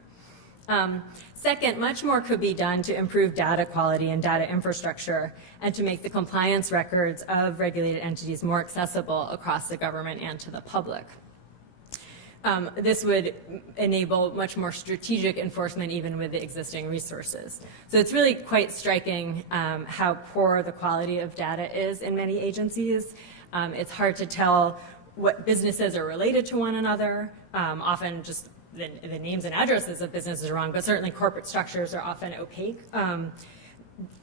Second, much more could be done to improve data quality and data infrastructure and to make the compliance records of regulated entities more accessible across the government and to the public. This would enable much more strategic enforcement even with the existing resources. So it's really quite striking how poor the quality of data is in many agencies. It's hard to tell what businesses are related to one another. Often just the names and addresses of businesses are wrong, but certainly corporate structures are often opaque.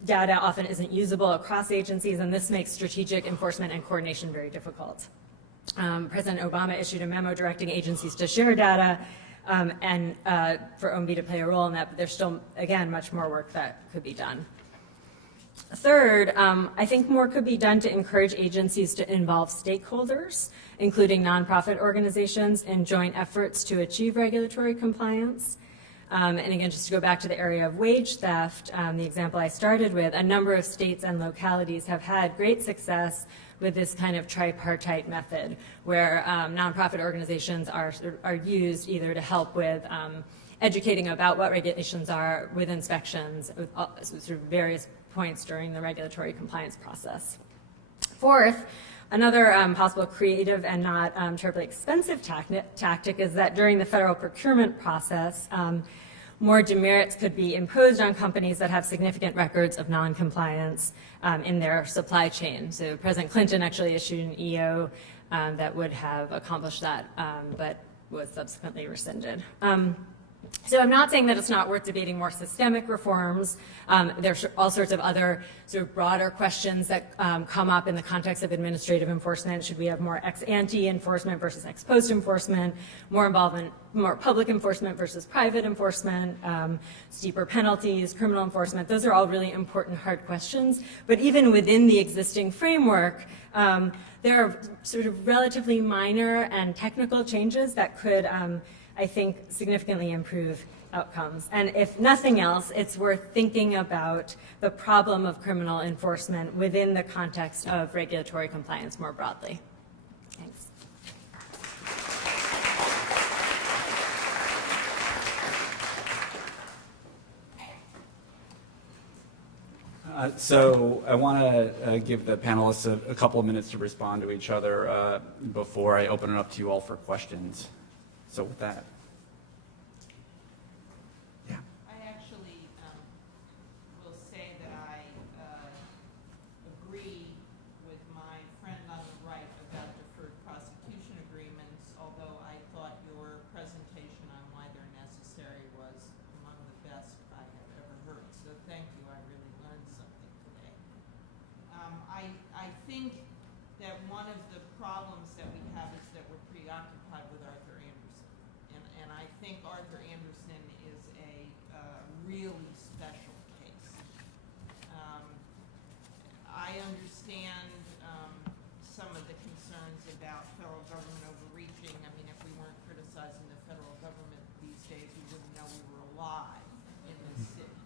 Data often isn't usable across agencies, and this makes strategic enforcement and coordination very difficult. President Obama issued a memo directing agencies to share data and for OMB to play a role in that, but there's still, again, much more work that could be done. Third, I think more could be done to encourage agencies to involve stakeholders, including nonprofit organizations, in joint efforts to achieve regulatory compliance. And again, just to go back to the area of wage theft, the example I started with, a number of states and localities have had great success with this kind of tripartite method, where nonprofit organizations are used either to help with educating about what regulations are, with inspections, with sort of various points during the regulatory compliance process. Fourth, another possible creative and not terribly expensive tactic is that during the federal procurement process, more demerits could be imposed on companies that have significant records of noncompliance in their supply chain. So President Clinton actually issued an EO that would have accomplished that, but was subsequently rescinded. So I'm not saying that it's not worth debating more systemic reforms. There's all sorts of other sort of broader questions that come up in the context of administrative enforcement. Should we have more ex-ante enforcement versus ex-post enforcement, more involvement, more public enforcement versus private enforcement, steeper penalties, criminal enforcement? Those are all really important, hard questions. But even within the existing framework, there are sort of relatively minor and technical changes that could I think, significantly improve outcomes. And if nothing else, it's worth thinking about the problem of criminal enforcement within the context of regulatory compliance more broadly. Thanks. So I want to give the panelists a couple of minutes to respond to each other before I open it up to you all for questions. So with that. Yeah. I actually will say that I agree with my friend on the right about deferred prosecution agreements, although I thought your presentation on why they're necessary was among the best I have ever heard. So thank you. I really learned something today. I think that one of the problems that we have is that we're preoccupied with Arthur Anderson. And I think Arthur Anderson is a really special case. I understand some of the concerns about federal government overreaching. I mean, if we weren't criticizing the federal government these days, we wouldn't know we were alive in this city.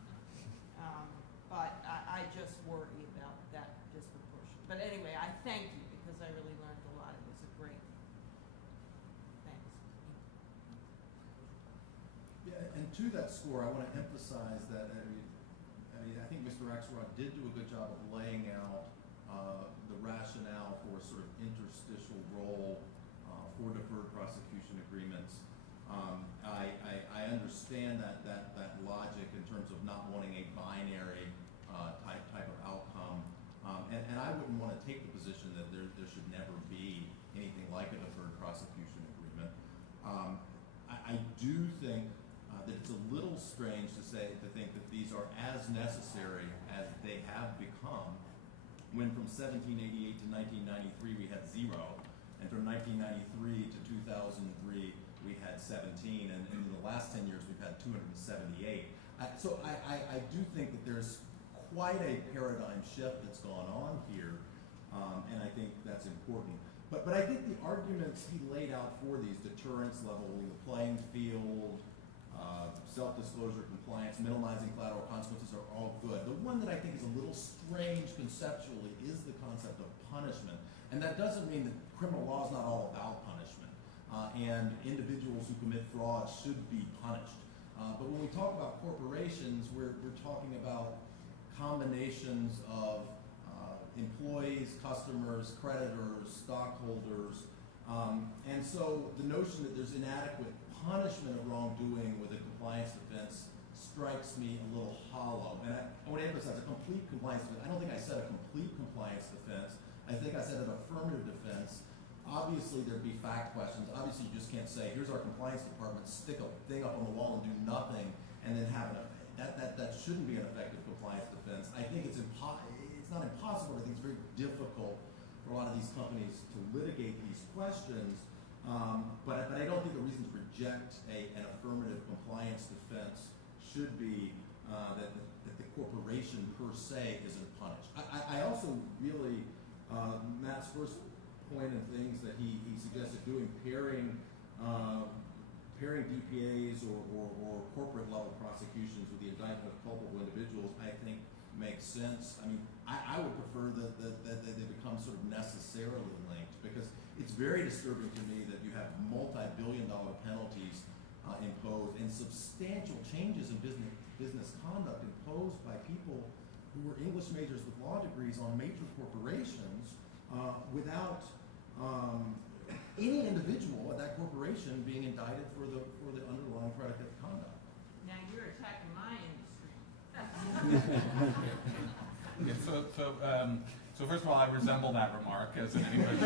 But I just worry about that disproportion. But anyway, I thank you because I really learned a lot. It was a great thanks. Yeah, and to that score, I want to emphasize that I think Mr. Axelrod did do a good job of laying out the rationale for sort of interstitial role for deferred prosecution agreements. I understand that logic in terms of not wanting a binary type of outcome, and I wouldn't want to take the position that there should never be anything like a deferred prosecution agreement. I do think that it's a little strange to think that these are as necessary as they have become, when from 1788 to 1993 we had 0, and from 1993 to 2003 we had 17, and in the last 10 years we've had 278. So I do think that there's quite a paradigm shift that's gone on here, and I think that's important. But I think the arguments he laid out for these, deterrence, leveling the playing field, self-disclosure compliance, minimizing collateral consequences are all good. The one that I think is a little strange conceptually is the concept of punishment. And that doesn't mean that criminal law is not all about punishment. And individuals who commit fraud should be punished. But when we talk about corporations, we're talking about combinations of employees, customers, creditors, stockholders. And so the notion that there's inadequate punishment of wrongdoing with a compliance defense strikes me a little hollow. And I want to emphasize a complete compliance defense. I don't think I said a complete compliance defense. I think I said an affirmative defense. Obviously, there'd be fact questions. Obviously, you just can't say, here's our compliance department, stick a thing up on the wall and do nothing, and then have that shouldn't be an effective compliance defense. I think it's not impossible. I think it's very difficult for a lot of these companies to litigate these questions. But I don't think the reason to reject an affirmative compliance defense should be that the corporation per se isn't punished. I also really, Matt's first point and things that he suggested doing, pairing DPAs or corporate level prosecutions with the indictment of culpable individuals, I think makes sense. I mean, I would prefer that they become sort of necessarily linked, because it's very disturbing to me that you have multi-billion-dollar penalties imposed and substantial changes in business conduct imposed by people who were English majors with law degrees on major corporations without any individual at that corporation being indicted for the underlying predicate conduct. Now you're attacking my industry. Yeah, so first of all, I resemble that remark as an English.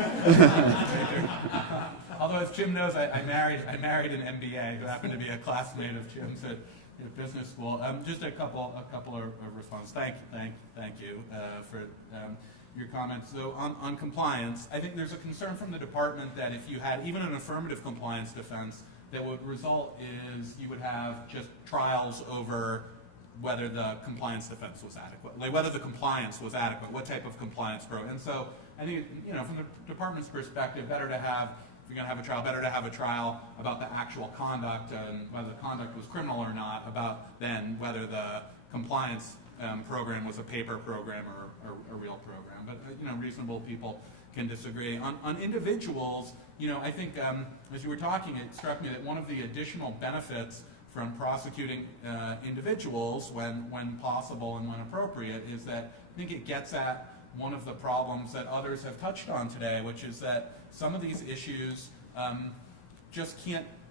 Although, as Jim knows, I married an MBA who happened to be a classmate of Jim's at business school. Just a couple of responses. Thank you for your comments. So on compliance, I think there's a concern from the department that if you had even an affirmative compliance defense, that would result is you would have just trials over whether the compliance defense was adequate, like whether the compliance was adequate, what type of compliance program. And so I think, from the department's perspective, better to have, if you're going to have a trial, better to have a trial about the actual conduct and whether the conduct was criminal or not, about then whether the compliance program was a paper program or a real program. But reasonable people can disagree. On individuals, I think as you were talking, it struck me that one of the additional benefits from prosecuting individuals when possible and when appropriate is that I think it gets at one of the problems that others have touched on today, which is that some of these issues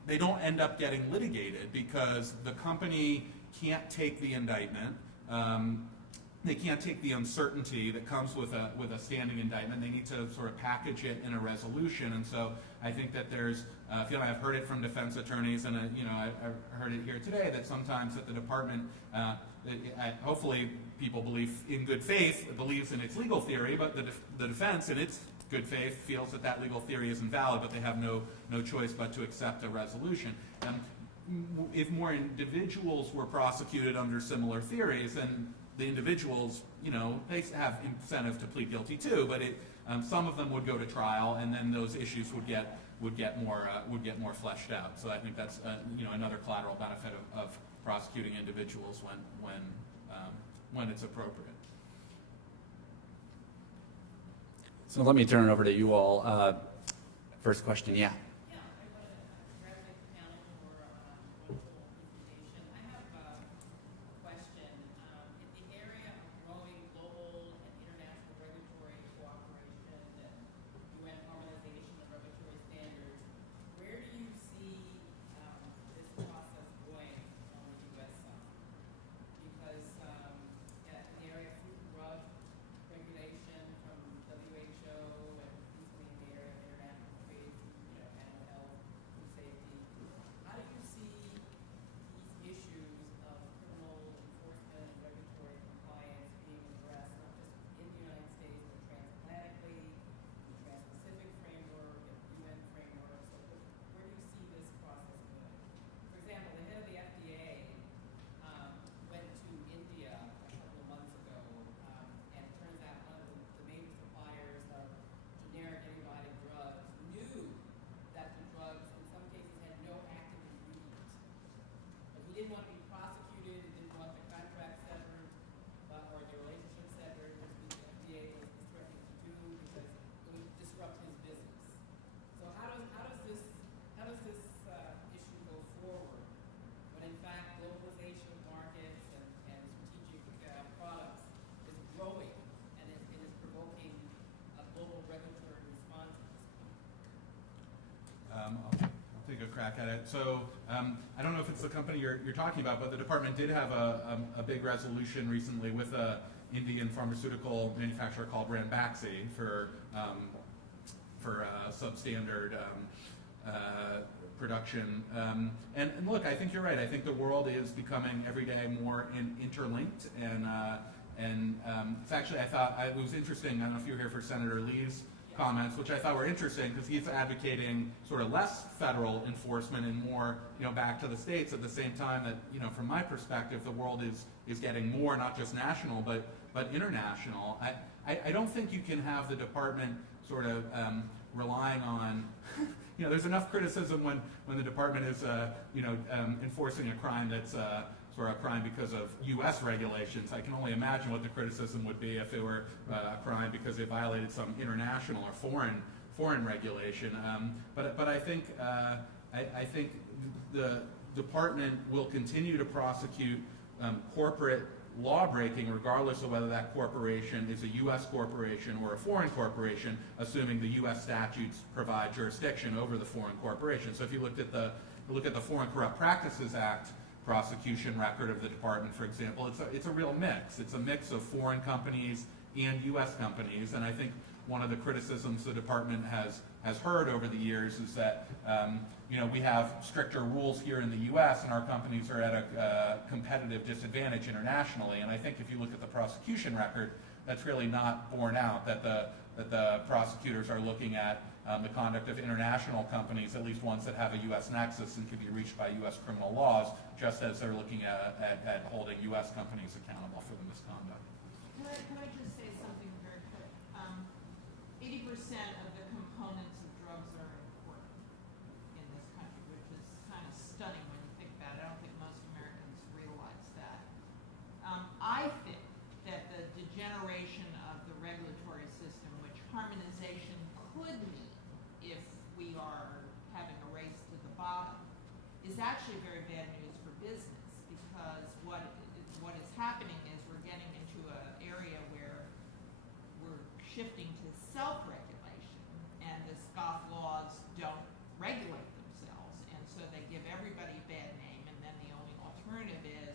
they don't end up getting litigated because the company can't take the indictment. They can't take the uncertainty that comes with a standing indictment. They need to sort of package it in a resolution. And so I think that there's, I've heard it from defense attorneys, and I've heard it here today, that sometimes at the department, hopefully people believe in good faith, believes in its legal theory, but the defense in its good faith feels that legal theory isn't valid, but they have no choice but to accept a resolution. If more individuals were prosecuted under similar theories, then the individuals, they have incentive to plead guilty too, but some of them would go to trial, and then those issues would get more fleshed out. So I think that's another collateral benefit of prosecuting individuals when it's appropriate. So let me turn it over to you all. First question, yeah. Yeah, I want to congratulate the panel for a wonderful presentation. I have a question. In the area of growing global and international regulatory cooperation and UN harmonization of regulatory standards, where do you see this process going on the U.S. side? Because in the area of food and drug regulation from WHO and recently in the area of international trade, and crack at it. So I don't know if it's the company you're talking about, but the department did have a big resolution recently with a Indian pharmaceutical manufacturer called Ranbaxy for substandard production. And look, I think you're right. I think the world is becoming every day more interlinked. And it's actually, I thought it was interesting. I don't know if you were here for Senator Lee's comments, which I thought were interesting because he's advocating sort of less federal enforcement and more, back to the states. At the same time that, from my perspective, the world is getting more, not just national, but international. I don't think you can have the department sort of relying on, there's enough criticism when the department is, enforcing a crime that's sort of a crime because of U.S. regulations. I can only imagine what the criticism would be if it were a crime because it violated some international or foreign regulation. But I think the department will continue to prosecute corporate law breaking regardless of whether that corporation is a U.S. corporation or a foreign corporation, assuming the U.S. statutes provide jurisdiction over the foreign corporation. So if you look at the Foreign Corrupt Practices Act prosecution record of the department, for example, it's a real mix. It's a mix of foreign companies and U.S. companies, and I think one of the criticisms the department has heard over the years is that we have stricter rules here in the U.S. and our companies are at a competitive disadvantage internationally. And I think if you look at the prosecution record, that's really not borne out. That the prosecutors are looking at the conduct of international companies, at least ones that have a U.S. nexus and can be reached by U.S. criminal laws, just as they're looking at holding U.S. companies accountable for the misconduct. Can I just say something very quick? 80% of the components of drugs are imported in this country, which is kind of stunning when you think about it. I don't think most Americans realize that. I think that the degeneration of the regulatory system, which harmonization could mean if we are having a race to the bottom, is actually very bad news for business, because what is happening is we're getting into an area where we're shifting to self-regulation, and the scoff laws don't regulate themselves, and so they give everybody a bad name, and then the only alternative is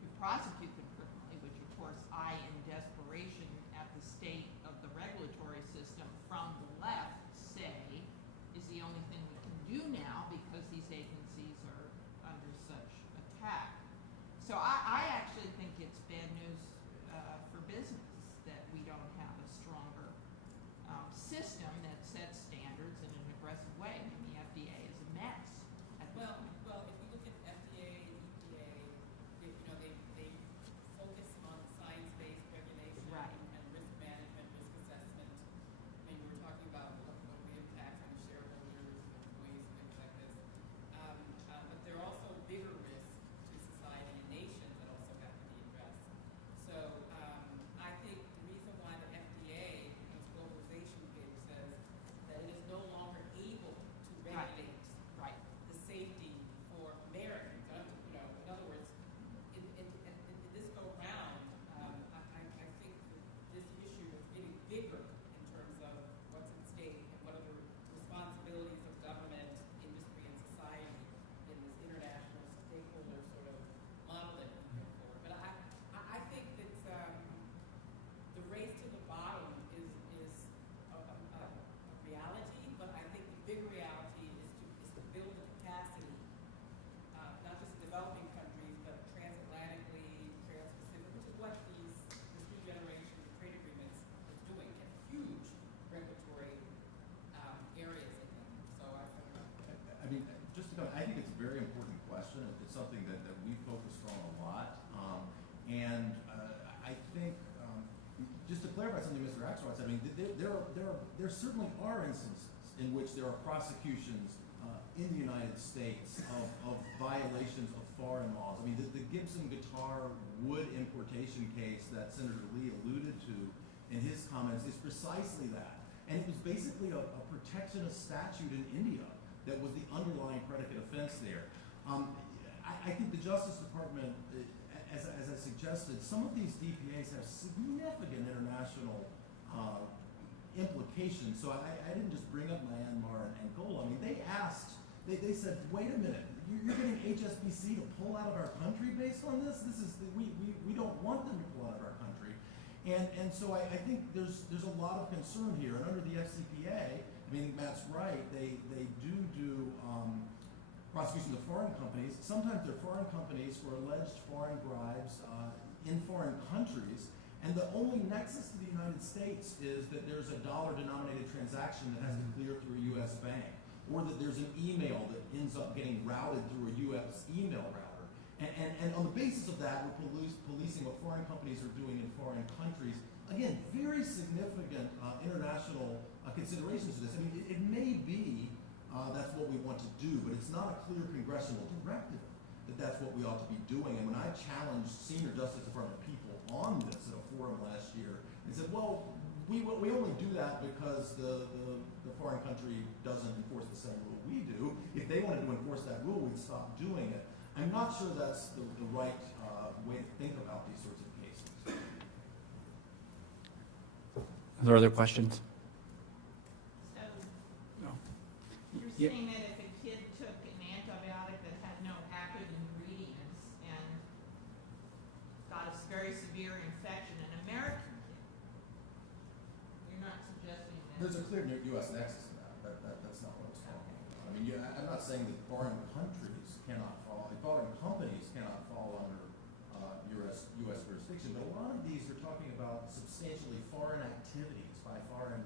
to prosecute them criminally, which of course I, in desperation at the state of the regulatory system from the left, say is the only thing we can do now because these agencies are under such attack. So I actually think it's bad news for business that we don't have a stronger system that sets standards in an aggressive way. I mean, the FDA is a mess at this point. Well, if you look at FDA, EPA, they focus on science-based regulation Right. and risk management, risk assessment. I mean, we were talking about what the impacts on the shareholders, employees, things like this. But there are also bigger risks to society and nations that also have to be addressed. So I think the reason why the FDA, in its globalization paper, says that it is no longer able to regulate Right. the safety for Americans. In other words, in this go round, I think that this issue is getting bigger in terms of what's at stake and what are the responsibilities of government, industry, and society in this international stakeholder sort of model that we go forward. But I think that the race to the bottom is a reality, but I think the big reality is to build the capacity, not just in developing countries, but transatlantically, trans-Pacific, which is what this new generation of trade agreements is doing, and huge regulatory areas in them. So I mean, just to go, I think it's a very important question. It's something that we focused on a lot. I think, just to clarify something Mr. Axelrod said, I mean, there certainly are instances in which there are prosecutions in the United States of violations of foreign laws. I mean, the Gibson guitar wood importation case that Senator Lee alluded to in his comments is precisely that. And it was basically a protectionist statute in India that was the underlying predicate offense there. I think the Justice Department, as I suggested, some of these DPAs have significant international implications. So I didn't just bring up Myanmar and Angola. I mean, they asked they said, wait a minute, you're getting HSBC to pull out of our country based on this? We don't want them to pull out of our country. And so I think there's a lot of concern here. And under the FCPA, I mean, Matt's right, they do prosecution of foreign companies. Sometimes they're foreign companies for alleged foreign bribes in foreign countries. And the only nexus to the United States is that there's a dollar-denominated transaction that has to clear through a U.S. bank, or that there's an email that ends up getting routed through a U.S. email router. And on the basis of that, we're policing what foreign companies are doing in foreign countries. Again, very significant international considerations to this. I mean, it may be that's what we want to do, but it's not a clear congressional directive that that's what we ought to be doing. And when I challenged senior Justice Department people on this at a forum last year, they said, well, we only do that because the foreign country doesn't enforce the same rule we do. If they wanted to enforce that rule, we'd stop doing it. I'm not sure that's the right way to think about these sorts of cases. Are there other questions? So No. you're Yeah. saying that if a kid took an antibiotic that had no active ingredients and got a very severe infection, an American kid, you're not suggesting that? There's a clear U.S. nexus in that. That's not what I was talking about. I mean, I'm not saying that foreign countries cannot fall, foreign companies cannot fall under U.S. jurisdiction, but a lot of these are talking about substantially foreign activities by foreign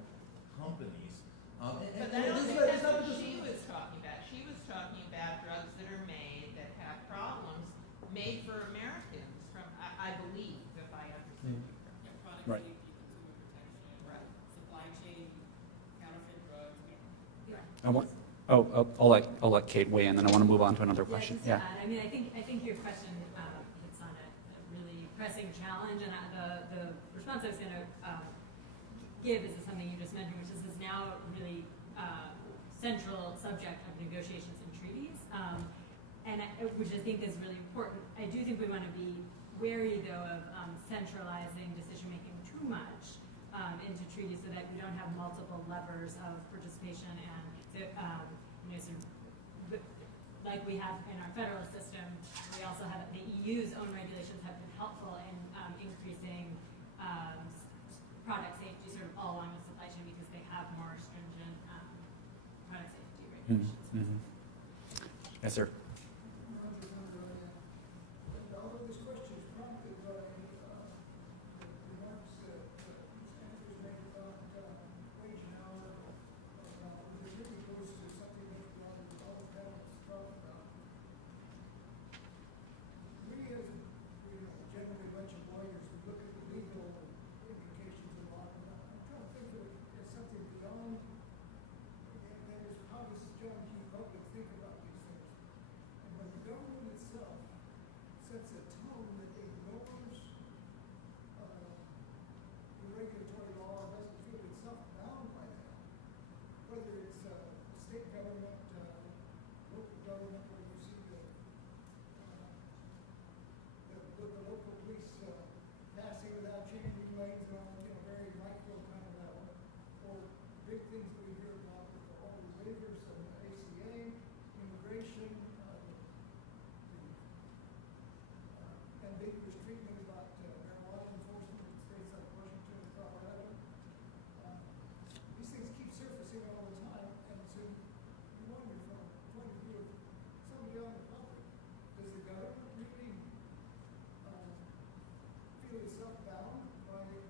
companies. But I don't think that's what she was talking about. She was talking about drugs that are made that have problems, made for Americans from, I believe, if I understand you correctly. Yeah, product Right. safety, consumer protection, Right. supply chain, counterfeit drugs. I'll let Kate weigh in, then I want to move on to another question. Yeah, just to add, I mean, I think your question hits on a really pressing challenge, and the response I was going to give is something you just mentioned, which is this now really central subject of negotiations and treaties, which I think is really important. I do think we want to be wary, though, of centralizing decision-making too much into treaties so that we don't have multiple levers of participation and sort of, like we have in our Federalist system, we also have the EU's own regulations have been helpful in increasing product safety sort of all along the supply chain because they have more stringent product safety regulations. Mm-hmm. Yes, sir. All of this question is prompted by the remarks that Steinzor made about wage and hour. It really goes to something that all the panelists talked about. We as generally a bunch of lawyers, we look at the legal implications of law. I'm trying to think of it as something beyond, and that is how does John Q. Public think about these things? And when the government itself sets a tone that ignores the regulatory law, doesn't feel itself bound by that, whether it's state government, local government, where you see the local police passing without changing lanes on, very micro kind of level, or big things that we hear about with all the waivers and ACA, immigration, ambiguous treatment about marijuana enforcement in states like Washington and Colorado. These things keep surfacing all the time, and so you wonder from the point of view of somebody on the public, does the government really feel itself bound by this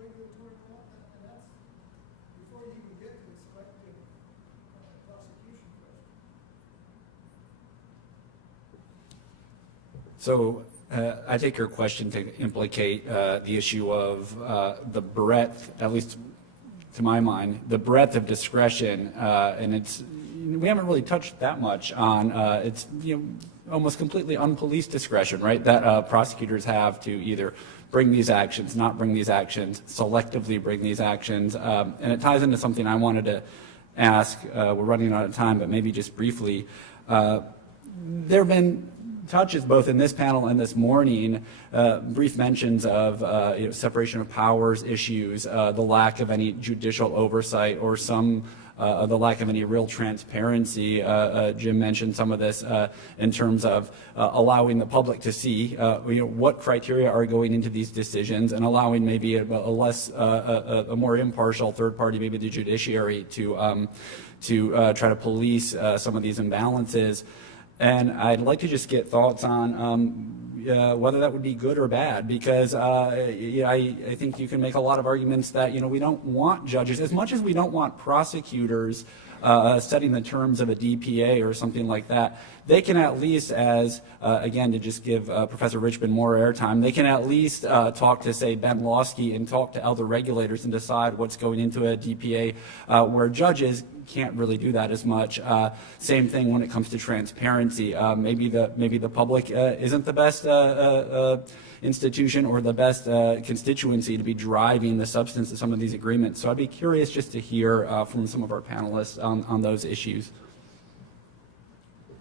regulatory law? And that's before you even get to the selective prosecution question. So I take your question to implicate the issue of the breadth, at least to my mind, the breadth of discretion, and we haven't really touched that much on it's almost completely unpoliced discretion, right? That prosecutors have to either bring these actions, not bring these actions, selectively bring these actions, and it ties into something I wanted to ask. We're running out of time, but maybe just briefly. There have been touches both in this panel and this morning, brief mentions of separation of powers issues, the lack of any judicial oversight or some the lack of any real transparency. Jim mentioned some of this in terms of allowing the public to see what criteria are going into these decisions, and allowing maybe a more impartial third party, maybe the judiciary, to try to police some of these imbalances. And I'd like to just get thoughts on whether that would be good or bad, because I think you can make a lot of arguments that we don't want judges, as much as we don't want prosecutors setting the terms of a DPA or something like that. They can at least, as again, to just give Professor Richmond more airtime, they can at least talk to, say, Ben Lawsky and talk to other regulators and decide what's going into a DPA, where judges can't really do that as much. Same thing when it comes to transparency. Maybe the public isn't the best institution or the best constituency to be driving the substance of some of these agreements. So I'd be curious just to hear from some of our panelists on those issues.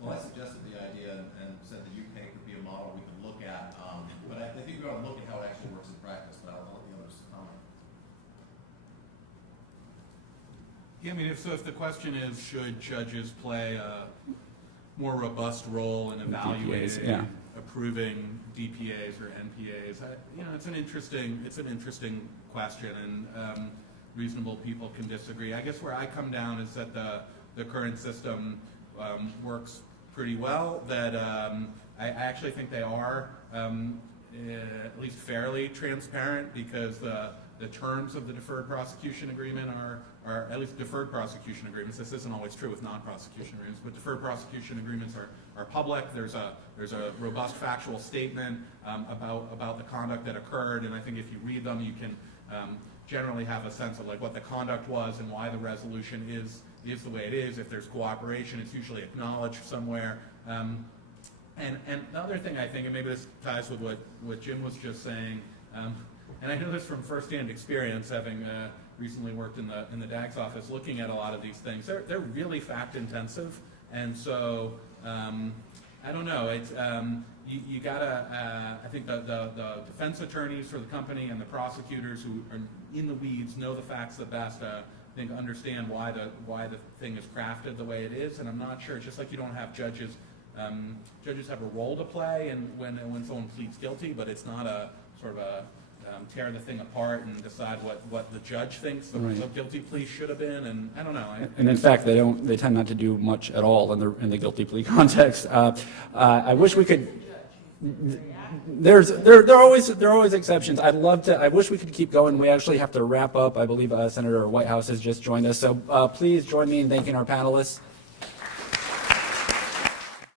Well, I suggested the idea and said the UK could be a model we could look at, but I think we've got to look at how it actually works in practice, but I'll let the others comment. Yeah, I mean, if the question is, should judges play a more robust role in evaluating, yeah. approving DPAs or NPAs, it's an interesting question, and reasonable people can disagree. I guess where I come down is that the current system works pretty well, that I actually think they are at least fairly transparent, because the terms of the deferred prosecution agreement are at least deferred prosecution agreements. This isn't always true with non-prosecution agreements, but deferred prosecution agreements are public. There's a robust factual statement about the conduct that occurred, and I think if you read them, you can generally have a sense of like what the conduct was and why the resolution is the way it is. If there's cooperation, it's usually acknowledged somewhere. And the other thing I think, and maybe this ties with what Jim was just saying, and I know this from firsthand experience, having recently worked in the DAG's office, looking at a lot of these things. They're really fact intensive, and so I don't know. It's you gotta. I think the defense attorneys for the company and the prosecutors who are in the weeds know the facts the best. I think understand why the thing is crafted the way it is, and I'm not sure. It's just like you don't have judges. Judges have a role to play, and when someone pleads guilty, but it's not a sort of a tear the thing apart and decide what the judge thinks the guilty plea should have been, and I don't know. And in fact, they tend not to do much at all in the guilty plea context. I wish we could. There are always exceptions. I wish we could keep going. We actually have to wrap up. I believe Senator Whitehouse has just joined us. So please join me in thanking our panelists.